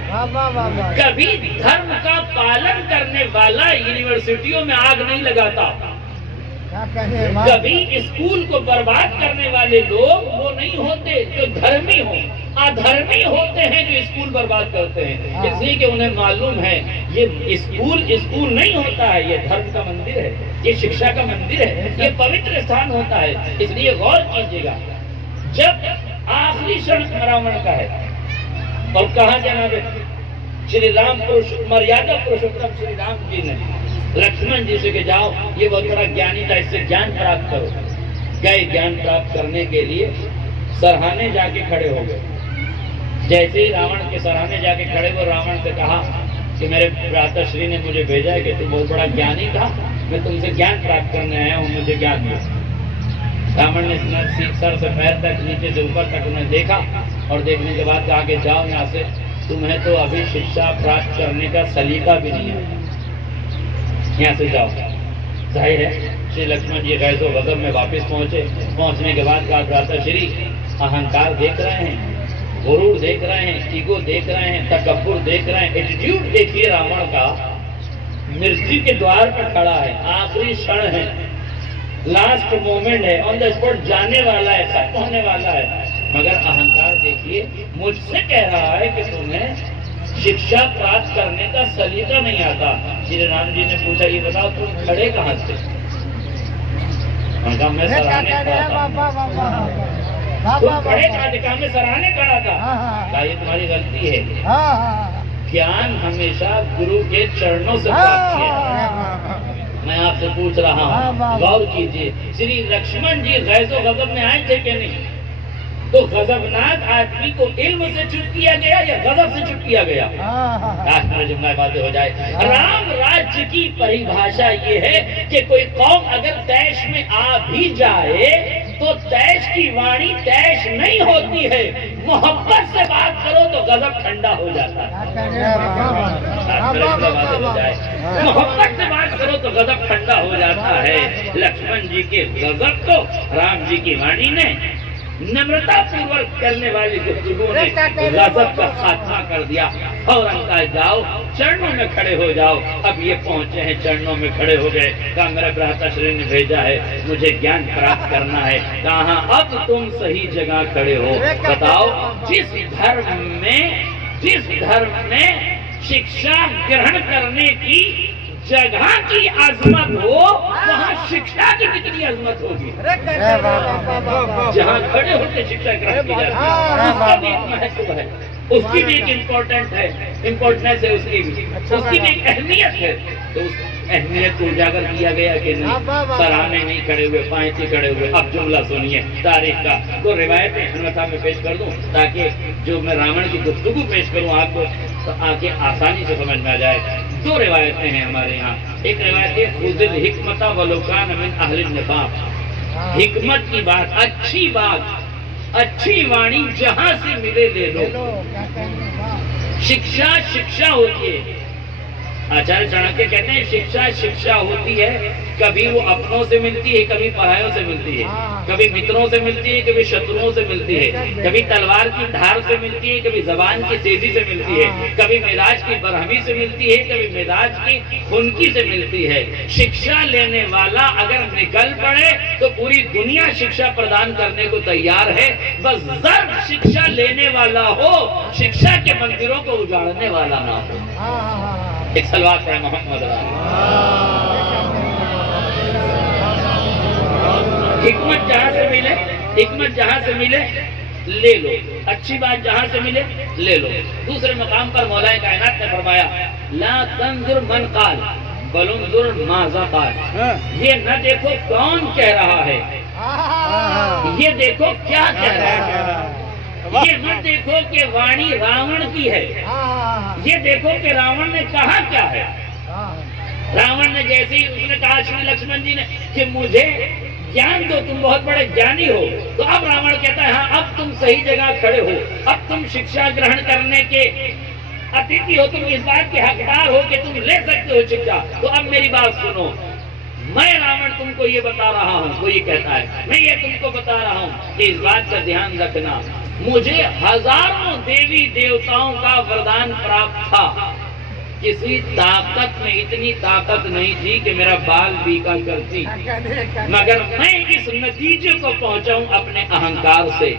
کبھی دھرم کا پالن کرنے والا یونیورسٹیوں میں آگ نہیں لگاتا، کبھی اسکول کو برباد کرنے والے لوگ وہ نہیں ہوتے جو دھرمی ہوں، ادھرمی ہوتے ہیں جو اسکول برباد کرتے ہیں۔ اس لیے کہ انہیں معلوم ہے یہ اسکول نہیں ہوتا ہے، یہ دھرم کا مندر ہے، یہ شکشا کا مندر ہے، یہ پوتر استھان ہوتا ہے۔ اس لیے غور کیجیے گا، جب آخری شن راون کا ہے اور کہا جناب شری رام مریادا پروشوتم شری رام جی نے لکشمن جی سے کہ جاؤ یہ بہت بڑا گیانی تھا، اس سے گیان پراپت کرو۔ گئے گیان پراپت کرنے کے لیے سرہانے جا کے کھڑے ہو گئے۔ جیسے ہی راون کے سرہانے جا کے کھڑے ہوئے، راون سے کہا کہ میرے بھراتا شری نے مجھے بھیجا ہے کہ تم بہت بڑا گیانی تھا، میں تم سے گیان پراپت کرنے آیا ہوں، مجھے گیان دو۔ راون نے سر سے پیر تک، نیچے سے اوپر تک انہیں دیکھا اور دیکھنے کے بعد کہا کہ جاؤ یہاں سے، تمہیں تو ابھی شکشا پراپت کرنے کا سلیقہ بھی نہیں ہے، یہاں سے جاؤ۔ ظاہر ہے شری لکشمن جی غیظ و غضب میں واپس پہنچے۔ پہنچنے کے بعد کہا بھراتا شری اہنکار دیکھ رہے ہیں، غرور دیکھ رہے ہیں، ایگو دیکھ رہے ہیں، تکبر دیکھ رہے ہیں، ایٹیٹیوڈ دیکھیے راون کا۔ مرسی کے دوار پر کھڑا ہے، آخری شڑ ہے، لاسٹ مومنٹ ہے، آن دا اسپاٹ جانے والا ہے، ختم ہونے والا ہے، مگر اہنکار دیکھیے مجھ سے کہہ رہا ہے کہ تمہیں شکشا پراپت کرنے کا سلیقہ نہیں آتا۔ شری رام جی نے پوچھا یہ بتاؤ تم کھڑے کہاں سے؟ کہا میں سراہنے کھڑا تھا۔ تم کھڑے کہاں تھے؟ کہا میں سراہنے کھڑا تھا۔ کہا یہ تمہاری غلطی ہے، گیان ہمیشہ گرو کے چرنوں سے پراپت کیا۔ میں آپ سے پوچھ رہا ہوں، غور کیجئے، شری لکشمن جی غیظ و غضب میں آئے تھے کہ نہیں؟ تو غضبناک آدمی کو علم سے چپ کیا گیا یا غضب سے چپ کیا گیا؟ جملہ واضح ہو جائے۔ رام راجیہ کی پریبھاشا یہ ہے کہ کوئی قوم اگر طیش میں آ بھی جائے تو طیش کی وانی طیش نہیں ہوتی ہے، محبت سے بات کرو تو غضب ٹھنڈا ہو جاتا ہے۔ محبت سے بات کرو تو غضب ٹھنڈا ہو جاتا ہے۔ لکشمن جی کے غضب کو رام جی کی وانی نے نمرتا پوروک کرنے والی گفتگو نے غضب کا خاتمہ کر دیا۔ فوراً کہا جاؤ چرنوں میں کھڑے ہو جاؤ۔ اب یہ پہنچے ہیں، چرنوں میں کھڑے ہو گئے۔ کہا میرا بھراتا شری نے بھیجا ہے، مجھے گیان پراپت کرنا ہے۔ کہا اب تم صحیح جگہ کھڑے ہو، بتاؤ جس دھرم میں شکشا گرہن کرنے کی جگہ کی عظمت ہو وہاں شکشا کی کتنی عظمت ہوگی۔ جہاں کھڑے ہو کے شکشا گرہن کی جاتی ہے اس کا بھی ایک مہتو ہے، اس کی بھی ایک امپورٹنس ہے، اس کی بھی ایک اہمیت ہے۔ تو اس اہمیت کو اجاگر کیا گیا کہ نہیں؟ سراہنے نہیں کھڑے ہوئے، پائیں کھڑے ہوئے۔ اب جملہ سنیے تاریخ کا، دو روایتیں حضرت صاحب میں پیش کر دوں تاکہ جو میں راون کی گفتگو پیش کروں آپ کو تو آگے آسانی سے سمجھ میں آ جائے۔ دو روایتیں ہیں ہمارے یہاں۔ ایک روایت ہے خذ الحکمت ولو کان من اہل النفاق، حکمت کی بات، اچھی وانی جہاں سے ملے لے لو۔ شکشا ہوتی ہے، آچاریہ چانکیہ کہتے ہیں شکشا ہوتی ہے، کبھی وہ اپنوں سے ملتی ہے، کبھی پڑھائیوں سے ملتی ہے، کبھی متروں سے ملتی ہے، کبھی شتروں سے ملتی ہے، کبھی تلوار کی دھار سے ملتی ہے، کبھی زبان کی تیزی سے ملتی ہے، کبھی مزاج کی برہمی سے ملتی ہے، کبھی مزاج کی خنکی سے ملتی ہے۔ شکشا لینے والا اگر نکل پڑے تو پوری دنیا شکشا پردان کرنے کو تیار ہے، بس ضرب شکشا لینے والا ہو، شکشا کے مندروں کو اجاڑنے والا نہ ہو۔ ایک صلوات ہے محمد حکمت جہاں سے ملے لے لو، اچھی بات جہاں سے ملے لے لو۔ دوسرے مقام پر مولا کائنات نے فرمایا لا تنظر من قال بل انظر ماذا قال، یہ نہ دیکھو کون کہہ رہا ہے، یہ دیکھو کیا کہہ رہا ہے۔ یہ نہ دیکھو کہ وانی راون کی ہے، یہ دیکھو کہ راون نے کہا کیا ہے۔ راون نے جیسے ہی اس نے کہا شری لکشمن جی نے کہ مجھے جان دو، تم بہت بڑے جانی ہو، تو اب راون کہتا ہے ہاں اب تم صحیح جگہ کھڑے ہو، اب تم شکشا گرہن کرنے کے اتیتھی ہو، تم اس بات کے حقدار ہو کہ تم لے سکتے ہو شکشا۔ تو اب میری بات سنو، میں راون تم کو یہ بتا رہا ہوں، وہ یہ کہتا ہے میں یہ تم کو بتا رہا ہوں کہ اس بات کا دھیان رکھنا، مجھے ہزاروں دیوی دیوتاؤں کا وردان پراپت تھا، کسی طاقت میں اتنی طاقت نہیں تھی کہ میرا بال بیکا کرتی، مگر میں اس نتیجے کو پہنچا ہوں اپنے اہنکار سے،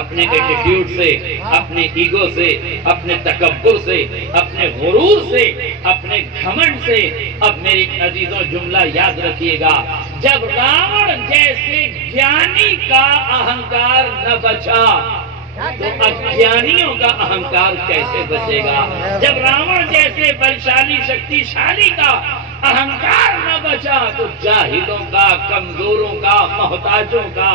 اپنے ایٹیٹیوڈ سے، اپنے ایگو سے، اپنے تکبر سے، اپنے غرور سے، اپنے گھمنڈ سے۔ اب میری عزیزوں جملہ یاد رکھیے گا، جب راون جیسے گیانی کا اہنکار نہ بچا تو اجانیوں کا اہنکار کیسے بچے گا؟ جب راون جیسے بلشالی شکتی شالی کا اہنکار نہ بچا تو جاہلوں کا، کمزوروں کا، محتاجوں کا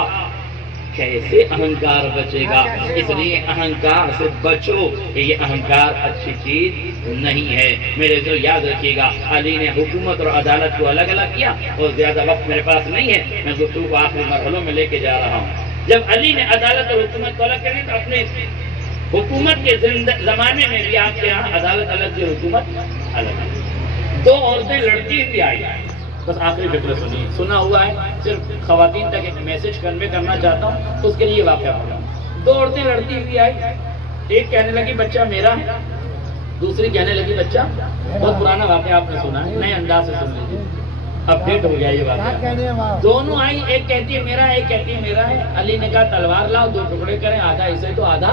کیسے اہنکار بچے گا؟ اس لیے اہنکار سے بچو کہ یہ اہنکار اچھی چیز نہیں ہے۔ میرے جو یاد رکھیے گا علی نے حکومت اور عدالت کو الگ الگ کیا، اور زیادہ وقت میرے پاس نہیں ہے، میں گفتگو کو آخری مرحلوں میں لے کے جا رہا ہوں۔ جب علی نے عدالت اور حکومت کو الگ کر تو اپنے حکومت کے زمانے میں بھی آپ کے یہاں عدالت الگ تھی، حکومت الگ۔ دو عورتیں لڑتی ہوئی آئی، بس آخری فکر سنیے، سنا ہوا ہے، صرف خواتین تک ایک میسج کنوے کرنا چاہتا ہوں، اس کے لیے واقعہ پڑھا۔ دو عورتیں لڑتی ہوئی آئی، ایک کہنے لگی بچہ میرا ہے، دوسری کہنے لگی بچہ بہت پرانا واقعہ آپ نے سنا ہے، نئے انداز سے سن لیجیے، اپڈیٹ ہو گیا یہ واقعہ۔ دونوں آئی، ایک کہتی ہے میرا، ایک کہتی ہے میرا ہے۔ علی نے کہا تلوار لاؤ، دو ٹکڑے کریں، آدھا اسے تو آدھا۔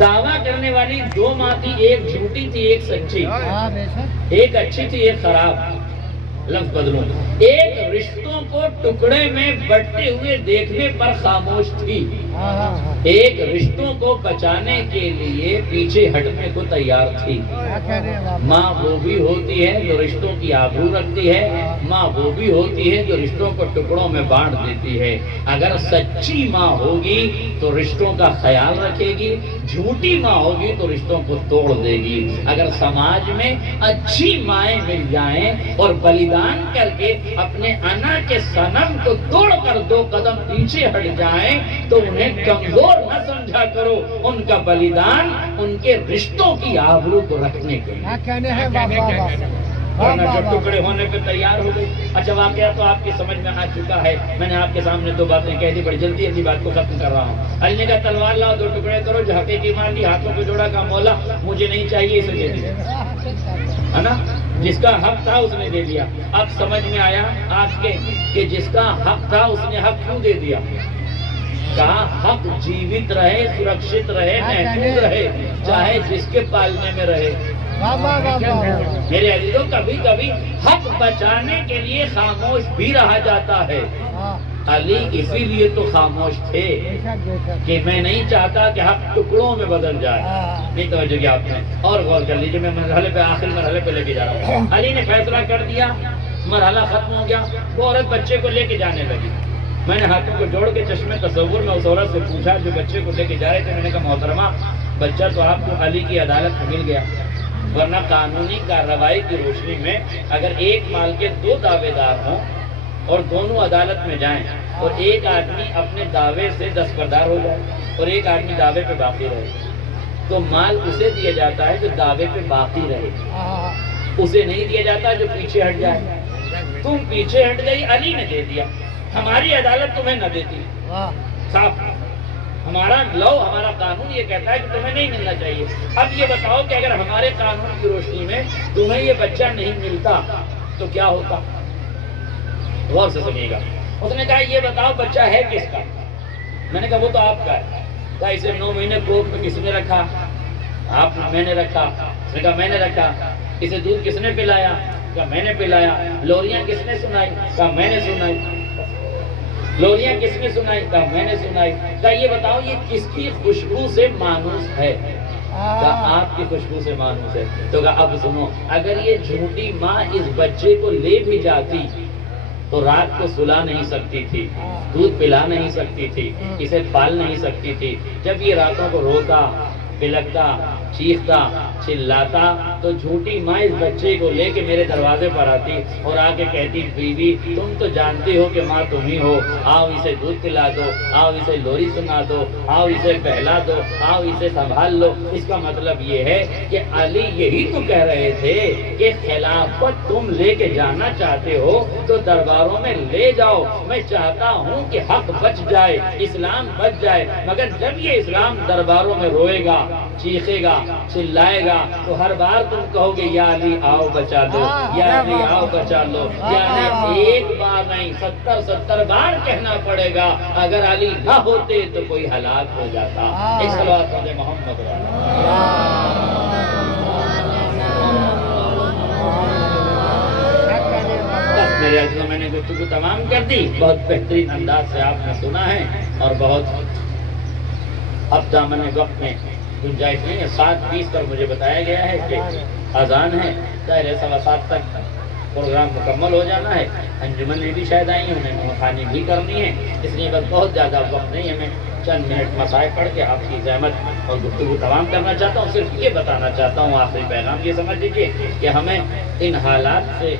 دعویٰ کرنے والی دو ماں تھی، ایک جھوٹی تھی ایک سچی، ایک اچھی تھی ایک خراب۔ لفظ بدلوں، ایک رشتوں کو ٹکڑے میں بٹتے ہوئے دیکھنے پر خاموش تھی، ایک رشتوں کو بچانے کے لیے پیچھے ہٹنے کو تیار تھی۔ ماں وہ بھی ہوتی ہے جو رشتوں کی آبرو رکھتی ہے، ماں وہ بھی ہوتی ہے جو رشتوں کو ٹکڑوں میں بانٹ دیتی ہے۔ اگر سچی ماں ہوگی تو رشتوں کا خیال رکھے گی، جھوٹی ماں ہوگی تو رشتوں کو توڑ دے گی۔ اگر سماج میں اچھی مائیں مل جائیں اور بلیدان کر کے اپنے انا کے صنم کو توڑ کر دو قدم پیچھے ہٹ جائیں تو انہیں کمزور نہ سمجھا کرو، ان کا بلیدان ان کے رشتوں کی آبرو کو رکھنے کے لیے، ورنہ جو ٹکڑے ہونے پہ تیار ہو گئی۔ اچھا واقعہ تو آپ کی سمجھ میں آ چکا ہے، میں نے آپ کے سامنے دو باتیں کہہ دی، بڑی جلدی اسی بات کو ختم کر رہا ہوں۔ علی نے کہا تلوار لاؤ، دو ٹکڑے کرو، جھاکے کی مار لی، ہاتھوں کو جوڑا، کہا مولا مجھے نہیں چاہیے، اسے دے دیا، ہے نا؟ جس کا حق تھا اس نے دے دیا۔ اب سمجھ میں آیا آپ کے کہ جس کا حق تھا اس نے حق کیوں دے دیا؟ کہا حق جیوت رہے، سرکشت رہے، محفوظ رہے، چاہے جس کے پالنے میں رہے۔ میرے عزیزوں، کبھی کبھی حق بچانے کے لیے خاموش بھی رہا جاتا ہے۔ علی اسی لیے تو خاموش تھے کہ میں نہیں چاہتا کہ حق ٹکڑوں میں بدل جائے۔ نہیں توجہ کیا آپ نے؟ اور غور کر لیجیے، میں مرحلے پہ آخر مرحلے پہ لے کے جا رہا ہوں۔ علی نے فیصلہ کر دیا، مرحلہ ختم ہو گیا، وہ عورت بچے کو لے کے جانے لگی۔ میں نے ہاتھوں کو جوڑ کے چشمے تصور میں اس عورت سے پوچھا جو بچے کو لے کے جا رہے تھے، میں نے کہا محترمہ بچہ تو آپ کو علی کی عدالت میں مل گیا، ورنہ قانونی کارروائی کی روشنی میں اگر ایک مال کے دو دعوے دار ہوں اور دونوں عدالت میں جائیں اور ایک آدمی اپنے دعوے سے دستبردار ہو جائے اور ایک آدمی دعوے پہ باقی رہے تو مال اسے دیا جاتا ہے جو دعوے پہ باقی رہے، اسے نہیں دیا جاتا جو پیچھے ہٹ جائے۔ تم پیچھے ہٹ گئی، علی نے دے دیا، ہماری عدالت تمہیں نہ دیتی، صاف ہمارا لو، ہمارا قانون یہ کہتا ہے کہ تمہیں نہیں ملنا چاہیے۔ اب یہ بتاؤ کہ اگر ہمارے قانون کی روشنی میں تمہیں یہ بچہ نہیں ملتا تو کیا ہوتا؟ غور سے سنیے گا۔ اس نے کہا یہ بتاؤ بچہ ہے کس کا؟ میں نے کہا وہ تو آپ کا ہے۔ کہا اسے 9 مہینے کوکھ میں کس نے رکھا؟ آپ میں نے رکھا۔ اس نے کہا میں نے رکھا۔ اسے دودھ کس نے پلایا؟ کہا میں نے پلایا۔ لوریاں کس نے سنائی؟ کہا میں نے سنائی۔ لوریاں کس نے سنائی؟ کہا میں نے سنائی۔ کہا یہ بتاؤ یہ کس کی خوشبو سے مانوس ہے؟ کہا آپ کی خوشبو سے مانوس ہے۔ تو کہا اب سنو، اگر یہ جھوٹی ماں اس بچے کو لے بھی جاتی تو رات کو سلا نہیں سکتی تھی، دودھ پلا نہیں سکتی تھی، اسے پال نہیں سکتی تھی۔ جب یہ راتوں کو روتا، بلکتا، چیختا، چلاتا تو جھوٹی ماں اس بچے کو لے کے میرے دروازے پر آتی اور آ کے کہتی بیوی تم تو جانتی ہو کہ ماں تم ہی ہو، آؤ اسے دودھ پلا دو، آؤ اسے لوری سنا دو، آؤ اسے بہلا دو، آؤ اسے سنبھال لو۔ اس کا مطلب یہ ہے کہ علی یہی تو کہہ رہے تھے کہ خلافت تم لے کے جانا چاہتے ہو تو درباروں میں لے جاؤ، میں چاہتا ہوں کہ حق بچ جائے، اسلام بچ جائے، مگر جب یہ اسلام درباروں میں روئے گا، چیخے گا، چلائے گا تو ہر بار تم کہو گے یا علی آؤ بچا دو، یا علی آؤ بچا لو، یعنی ایک بار نہیں 70 بار کہنا پڑے گا۔ اگر علی نہ ہوتے تو کوئی ہلاک ہو جاتا۔ ایک صلوات پڑھیں محمد بس میرے عزیزوں، میں نے گفتگو تمام کر دی، بہت بہترین انداز سے آپ نے سنا ہے اور بہت اب دامن وقت میں گنجائش نہیں ہے۔ 7:20 پر مجھے بتایا گیا ہے کہ اذان ہے، ظاہر ہے 7:15 تک پروگرام مکمل ہو جانا ہے۔ انجمنیں بھی شاید آئی ہیں، انہیں مخانی بھی کرنی ہے، اس لیے بس بہت زیادہ وقت نہیں ہے۔ میں چند منٹ مسائل پڑھ کے آپ کی زحمت اور گفتگو تمام کرنا چاہتا ہوں۔ صرف یہ بتانا چاہتا ہوں، آخری پیغام یہ سمجھ لیجیے کہ ہمیں ان حالات سے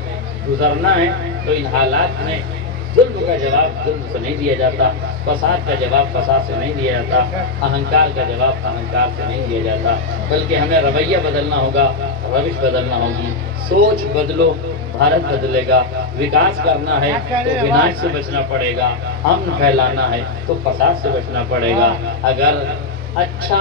گزرنا ہے تو ان حالات میں ظلم کا جواب ظلم سے نہیں دیا جاتا، فساد کا جواب فساد سے نہیں دیا جاتا، اہنکار کا جواب اہنکار سے نہیں دیا جاتا، بلکہ ہمیں رویہ بدلنا ہوگا، روش بدلنا ہوگی، سوچ بدلو، بھارت بدلے گا۔ وکاس کرنا ہے تو وناش سے بچنا پڑے گا، امن پھیلانا ہے تو فساد سے بچنا پڑے گا۔ اگر اچھا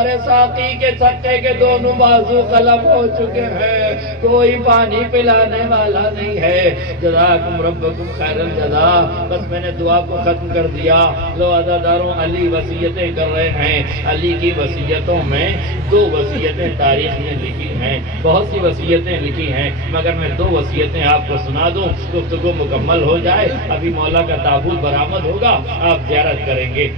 ارے ساقی کے چھکے کے دونوں بازو قلم ہو چکے ہیں, کوئی پانی پلانے والا نہیں ہے. جزاکم ربکم خیر الجزا. بس میں نے دعا کو ختم کر دیا. لو عزاداروں, علی وصیتیں کر رہے ہیں. علی کی وصیتوں میں 2 وصیتیں تاریخ میں لکھی ہیں, بہت سی وصیتیں لکھی ہیں, مگر میں 2 وصیتیں آپ کو سنا دوں, گفتگو مکمل ہو جائے. ابھی مولا کا تابوت برآمد ہوگا, آپ زیارت کریں گے.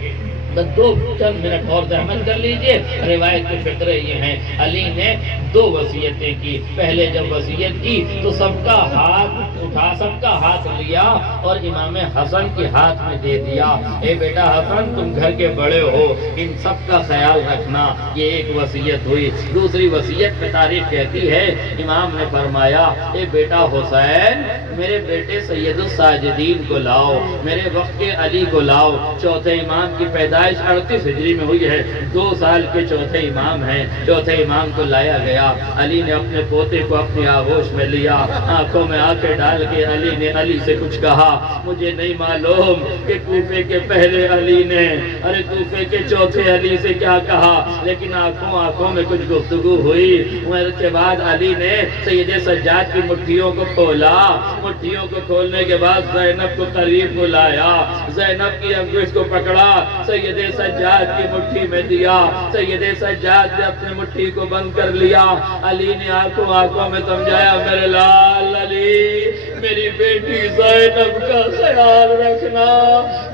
بس 2 چند منٹ اور زحمت کر لیجئے. روایت کے فقرے یہ ہیں, علی نے 2 وصیتیں کی. پہلے جب وصیت کی تو سب کا ہاتھ اٹھا, سب کا ہاتھ لیا اور امام حسن کے ہاتھ میں دے دیا. اے بیٹا حسن, تم گھر کے بڑے ہو, ان سب کا خیال رکھنا. یہ ایک وصیت ہوئی. دوسری وصیت میں تاریخ کہتی ہے, امام نے فرمایا, اے بیٹا حسین, میرے بیٹے سید الساجدین کو لاؤ, میرے وقت کے علی کو لاؤ. چوتھے امام کی پیدائش 38 ہجری میں ہوئی ہے, 2 سال کے چوتھے امام ہیں. چوتھے امام کو لایا گیا. علی نے اپنے پوتے کو اپنی آغوش میں لیا, آنکھوں میں آنکھیں ڈال کے علی نے علی سے کچھ کہا. مجھے نہیں معلوم کہ کوفے کے پہلے علی نے, ارے کوفے کے چوتھے علی سے کیا کہا, لیکن آنکھوں میں کچھ گفتگو ہوئی. اس کے بعد علی نے سید سجاد کی مٹھیوں کو کھولا. مٹھیوں کو کھولنے کے بعد زینب کو قریب بلایا, زینب کی انگوش کو پکڑا, سید سجاد کی مٹھی میں دیا. سید سجاد نے اپنی مٹھی کو بند کر لیا. علی نے آنکھوں میں سمجھایا, میرے لال علی, میری بیٹی زینب کا خیال رکھنا,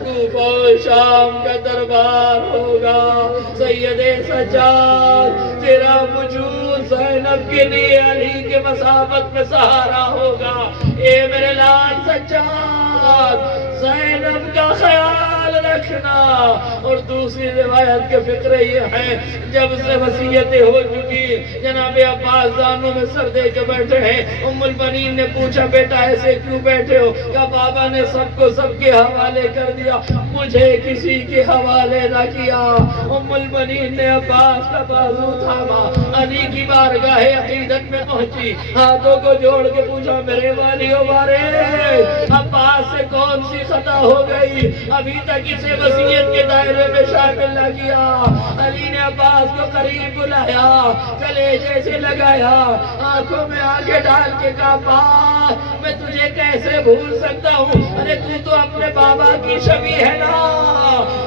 کوفہ و شام کا دربار ہوگا. سید سجاد, تیرا وجود زینب کے لیے علی کے مسابت میں سہارا ہوگا. اے میرے لال سجاد, زینب کا خیال رکھنا. اور دوسری روایت کے فقرے یہ ہیں, جب سے وصیتیں ہو چکی, جناب عباس زانوں میں سر دے کے بیٹھے ہیں. ام البنین نے پوچھا, بیٹا ایسے کیوں بیٹھے ہو؟ کہا بابا نے سب کو سب کے حوالے کر دیا, مجھے کسی کے حوالے نہ کیا. ام البنین نے عباس کا بازو تھاما, علی کی بارگاہ عقیدت میں پہنچی, ہاتھوں کو جوڑ کے پوچھا, میرے والیو وارث, عباس سے کون سی خطا ہو گئی, ابھی تک اسے وصیت کے دائرے میں شامل نہ کیا. علی نے عباس کو قریب بلایا, کلیجے سے لگایا, آنکھوں میں آنکھیں ڈال کے کہا, عباس میں تجھے کیسے بھول سکتا ہوں, ارے تو اپنے بابا کی شبیہ ہے نا.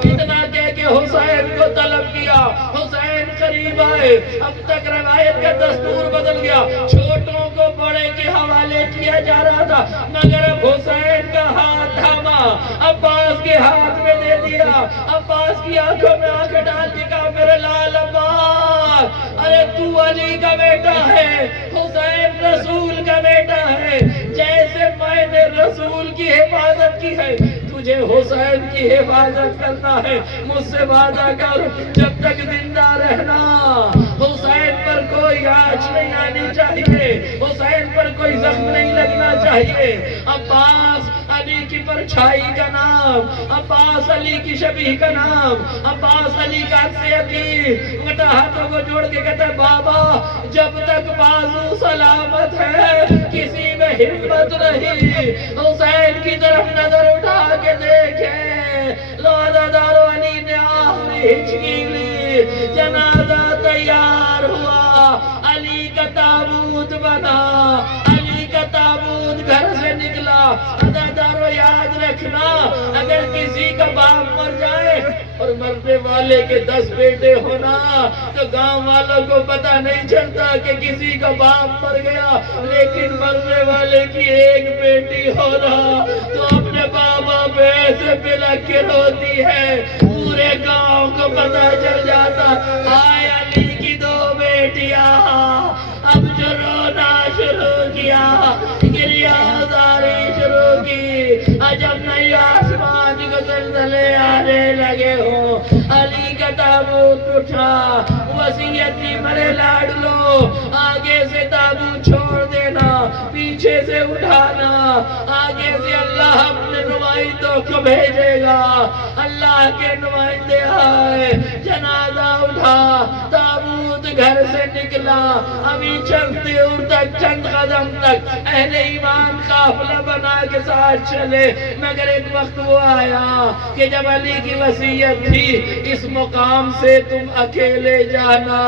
اتنا کہہ کے حسین کو طلب کیا. حسین قریب آئے. اب تک روایت کا دستور بدل گیا, چھوٹوں کو بڑے کے حوالے کیا جا رہا تھا, مگر اب حسین کا ہاتھ تھاما, عباس کے ہاتھ میں دے دیا. عباس کی آنکھوں میں آنکھ ڈال کے کہا, میرے لال عباس, ارے تو علی کا بیٹا ہے, حسین رسول کا بیٹا ہے. جیسے میں نے رسول کی حفاظت کی ہے, تجھے حسین کی حفاظت کرنا ہے. مجھ سے وعدہ کر, جب تک زندہ رہنا حسین پر کوئی آنچ نہیں آنی چاہیے, حسین پر کوئی زخم نہیں لگنا چاہیے. عباس علی کی پرچھائی کا نام, عباس علی کی شبیہ کا نام, عباس علی کا عکس یقین. بیٹا ہاتھوں کو جوڑ کے کہتا ہے, بابا جب تک بازو سلامت ہے کسی میں ہمت نہیں. حسین کی طرف نظر اٹھا کے دیکھے, لوادارو علی نے آخری ہچکی لی, جنازہ تیار ہوا, علی کا تابوت بنا, علی کا تابوت گھر سے نکلا. عزادارو یاد رکھنا, اگر کسی کا باپ مر جائے اور مرنے والے کے 10 بیٹے ہونا, تو گاؤں والوں کو پتہ نہیں چلتا کہ کسی کا باپ مر گیا, لیکن مرنے والے کی 1 بیٹی ہونا تو اپنے بابا پہ ایسے بلک کے روتی ہے, پورے گاؤں کو پتہ چل جاتا. آئے علی کی 2 بیٹیاں, اب جو رونا شروع کیا, گریہزاری شروع کی, عجب نہیں آسمان کو زلزلے آنے لگے ہوں. علی کا تابوت اٹھا, وصیت کی مرے لاڈلو, آگے سے تابوت چھوڑ دینا, پیچھے سے اٹھانا, آگے سے اللہ اپنے نمائندوں کو بھیجے گا. اللہ کے نمائندے آئے, جنازہ اٹھا, تابوت گھر سے نکلا، ابھی چلتے اور تک چند قدم تک اہل ایمان قافلہ بنا کے ساتھ چلے، مگر ایک وقت وہ آیا کہ جب علی کی وصیت تھی اس مقام سے تم اکیلے جانا،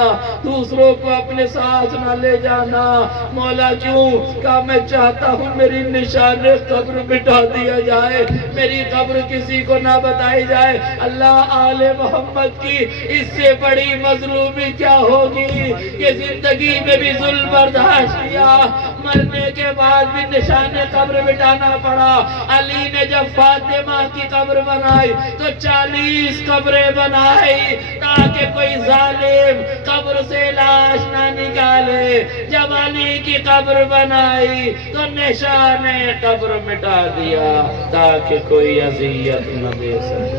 دوسروں کو اپنے ساتھ نہ لے جانا۔ مولا کیوں؟ کہا میں چاہتا ہوں میری نشان قبر مٹا دیا جائے، میری قبر کسی کو نہ بتائی جائے۔ اللہ آل محمد کی اس سے بڑی مظلومی کیا ہوگی کہ زندگی میں بھی ظلم برداشت کیا، مرنے کے بعد بھی نشان قبر مٹانا پڑا۔ علی نے جب فاطمہ کی قبر بنائی تو 40 قبریں بنائی تاکہ کوئی ظالم قبر سے لاش نہ نکالے۔ جب علی کی قبر بنائی تو نشان قبر مٹا دیا تاکہ کوئی اذیت نہ دے سکے۔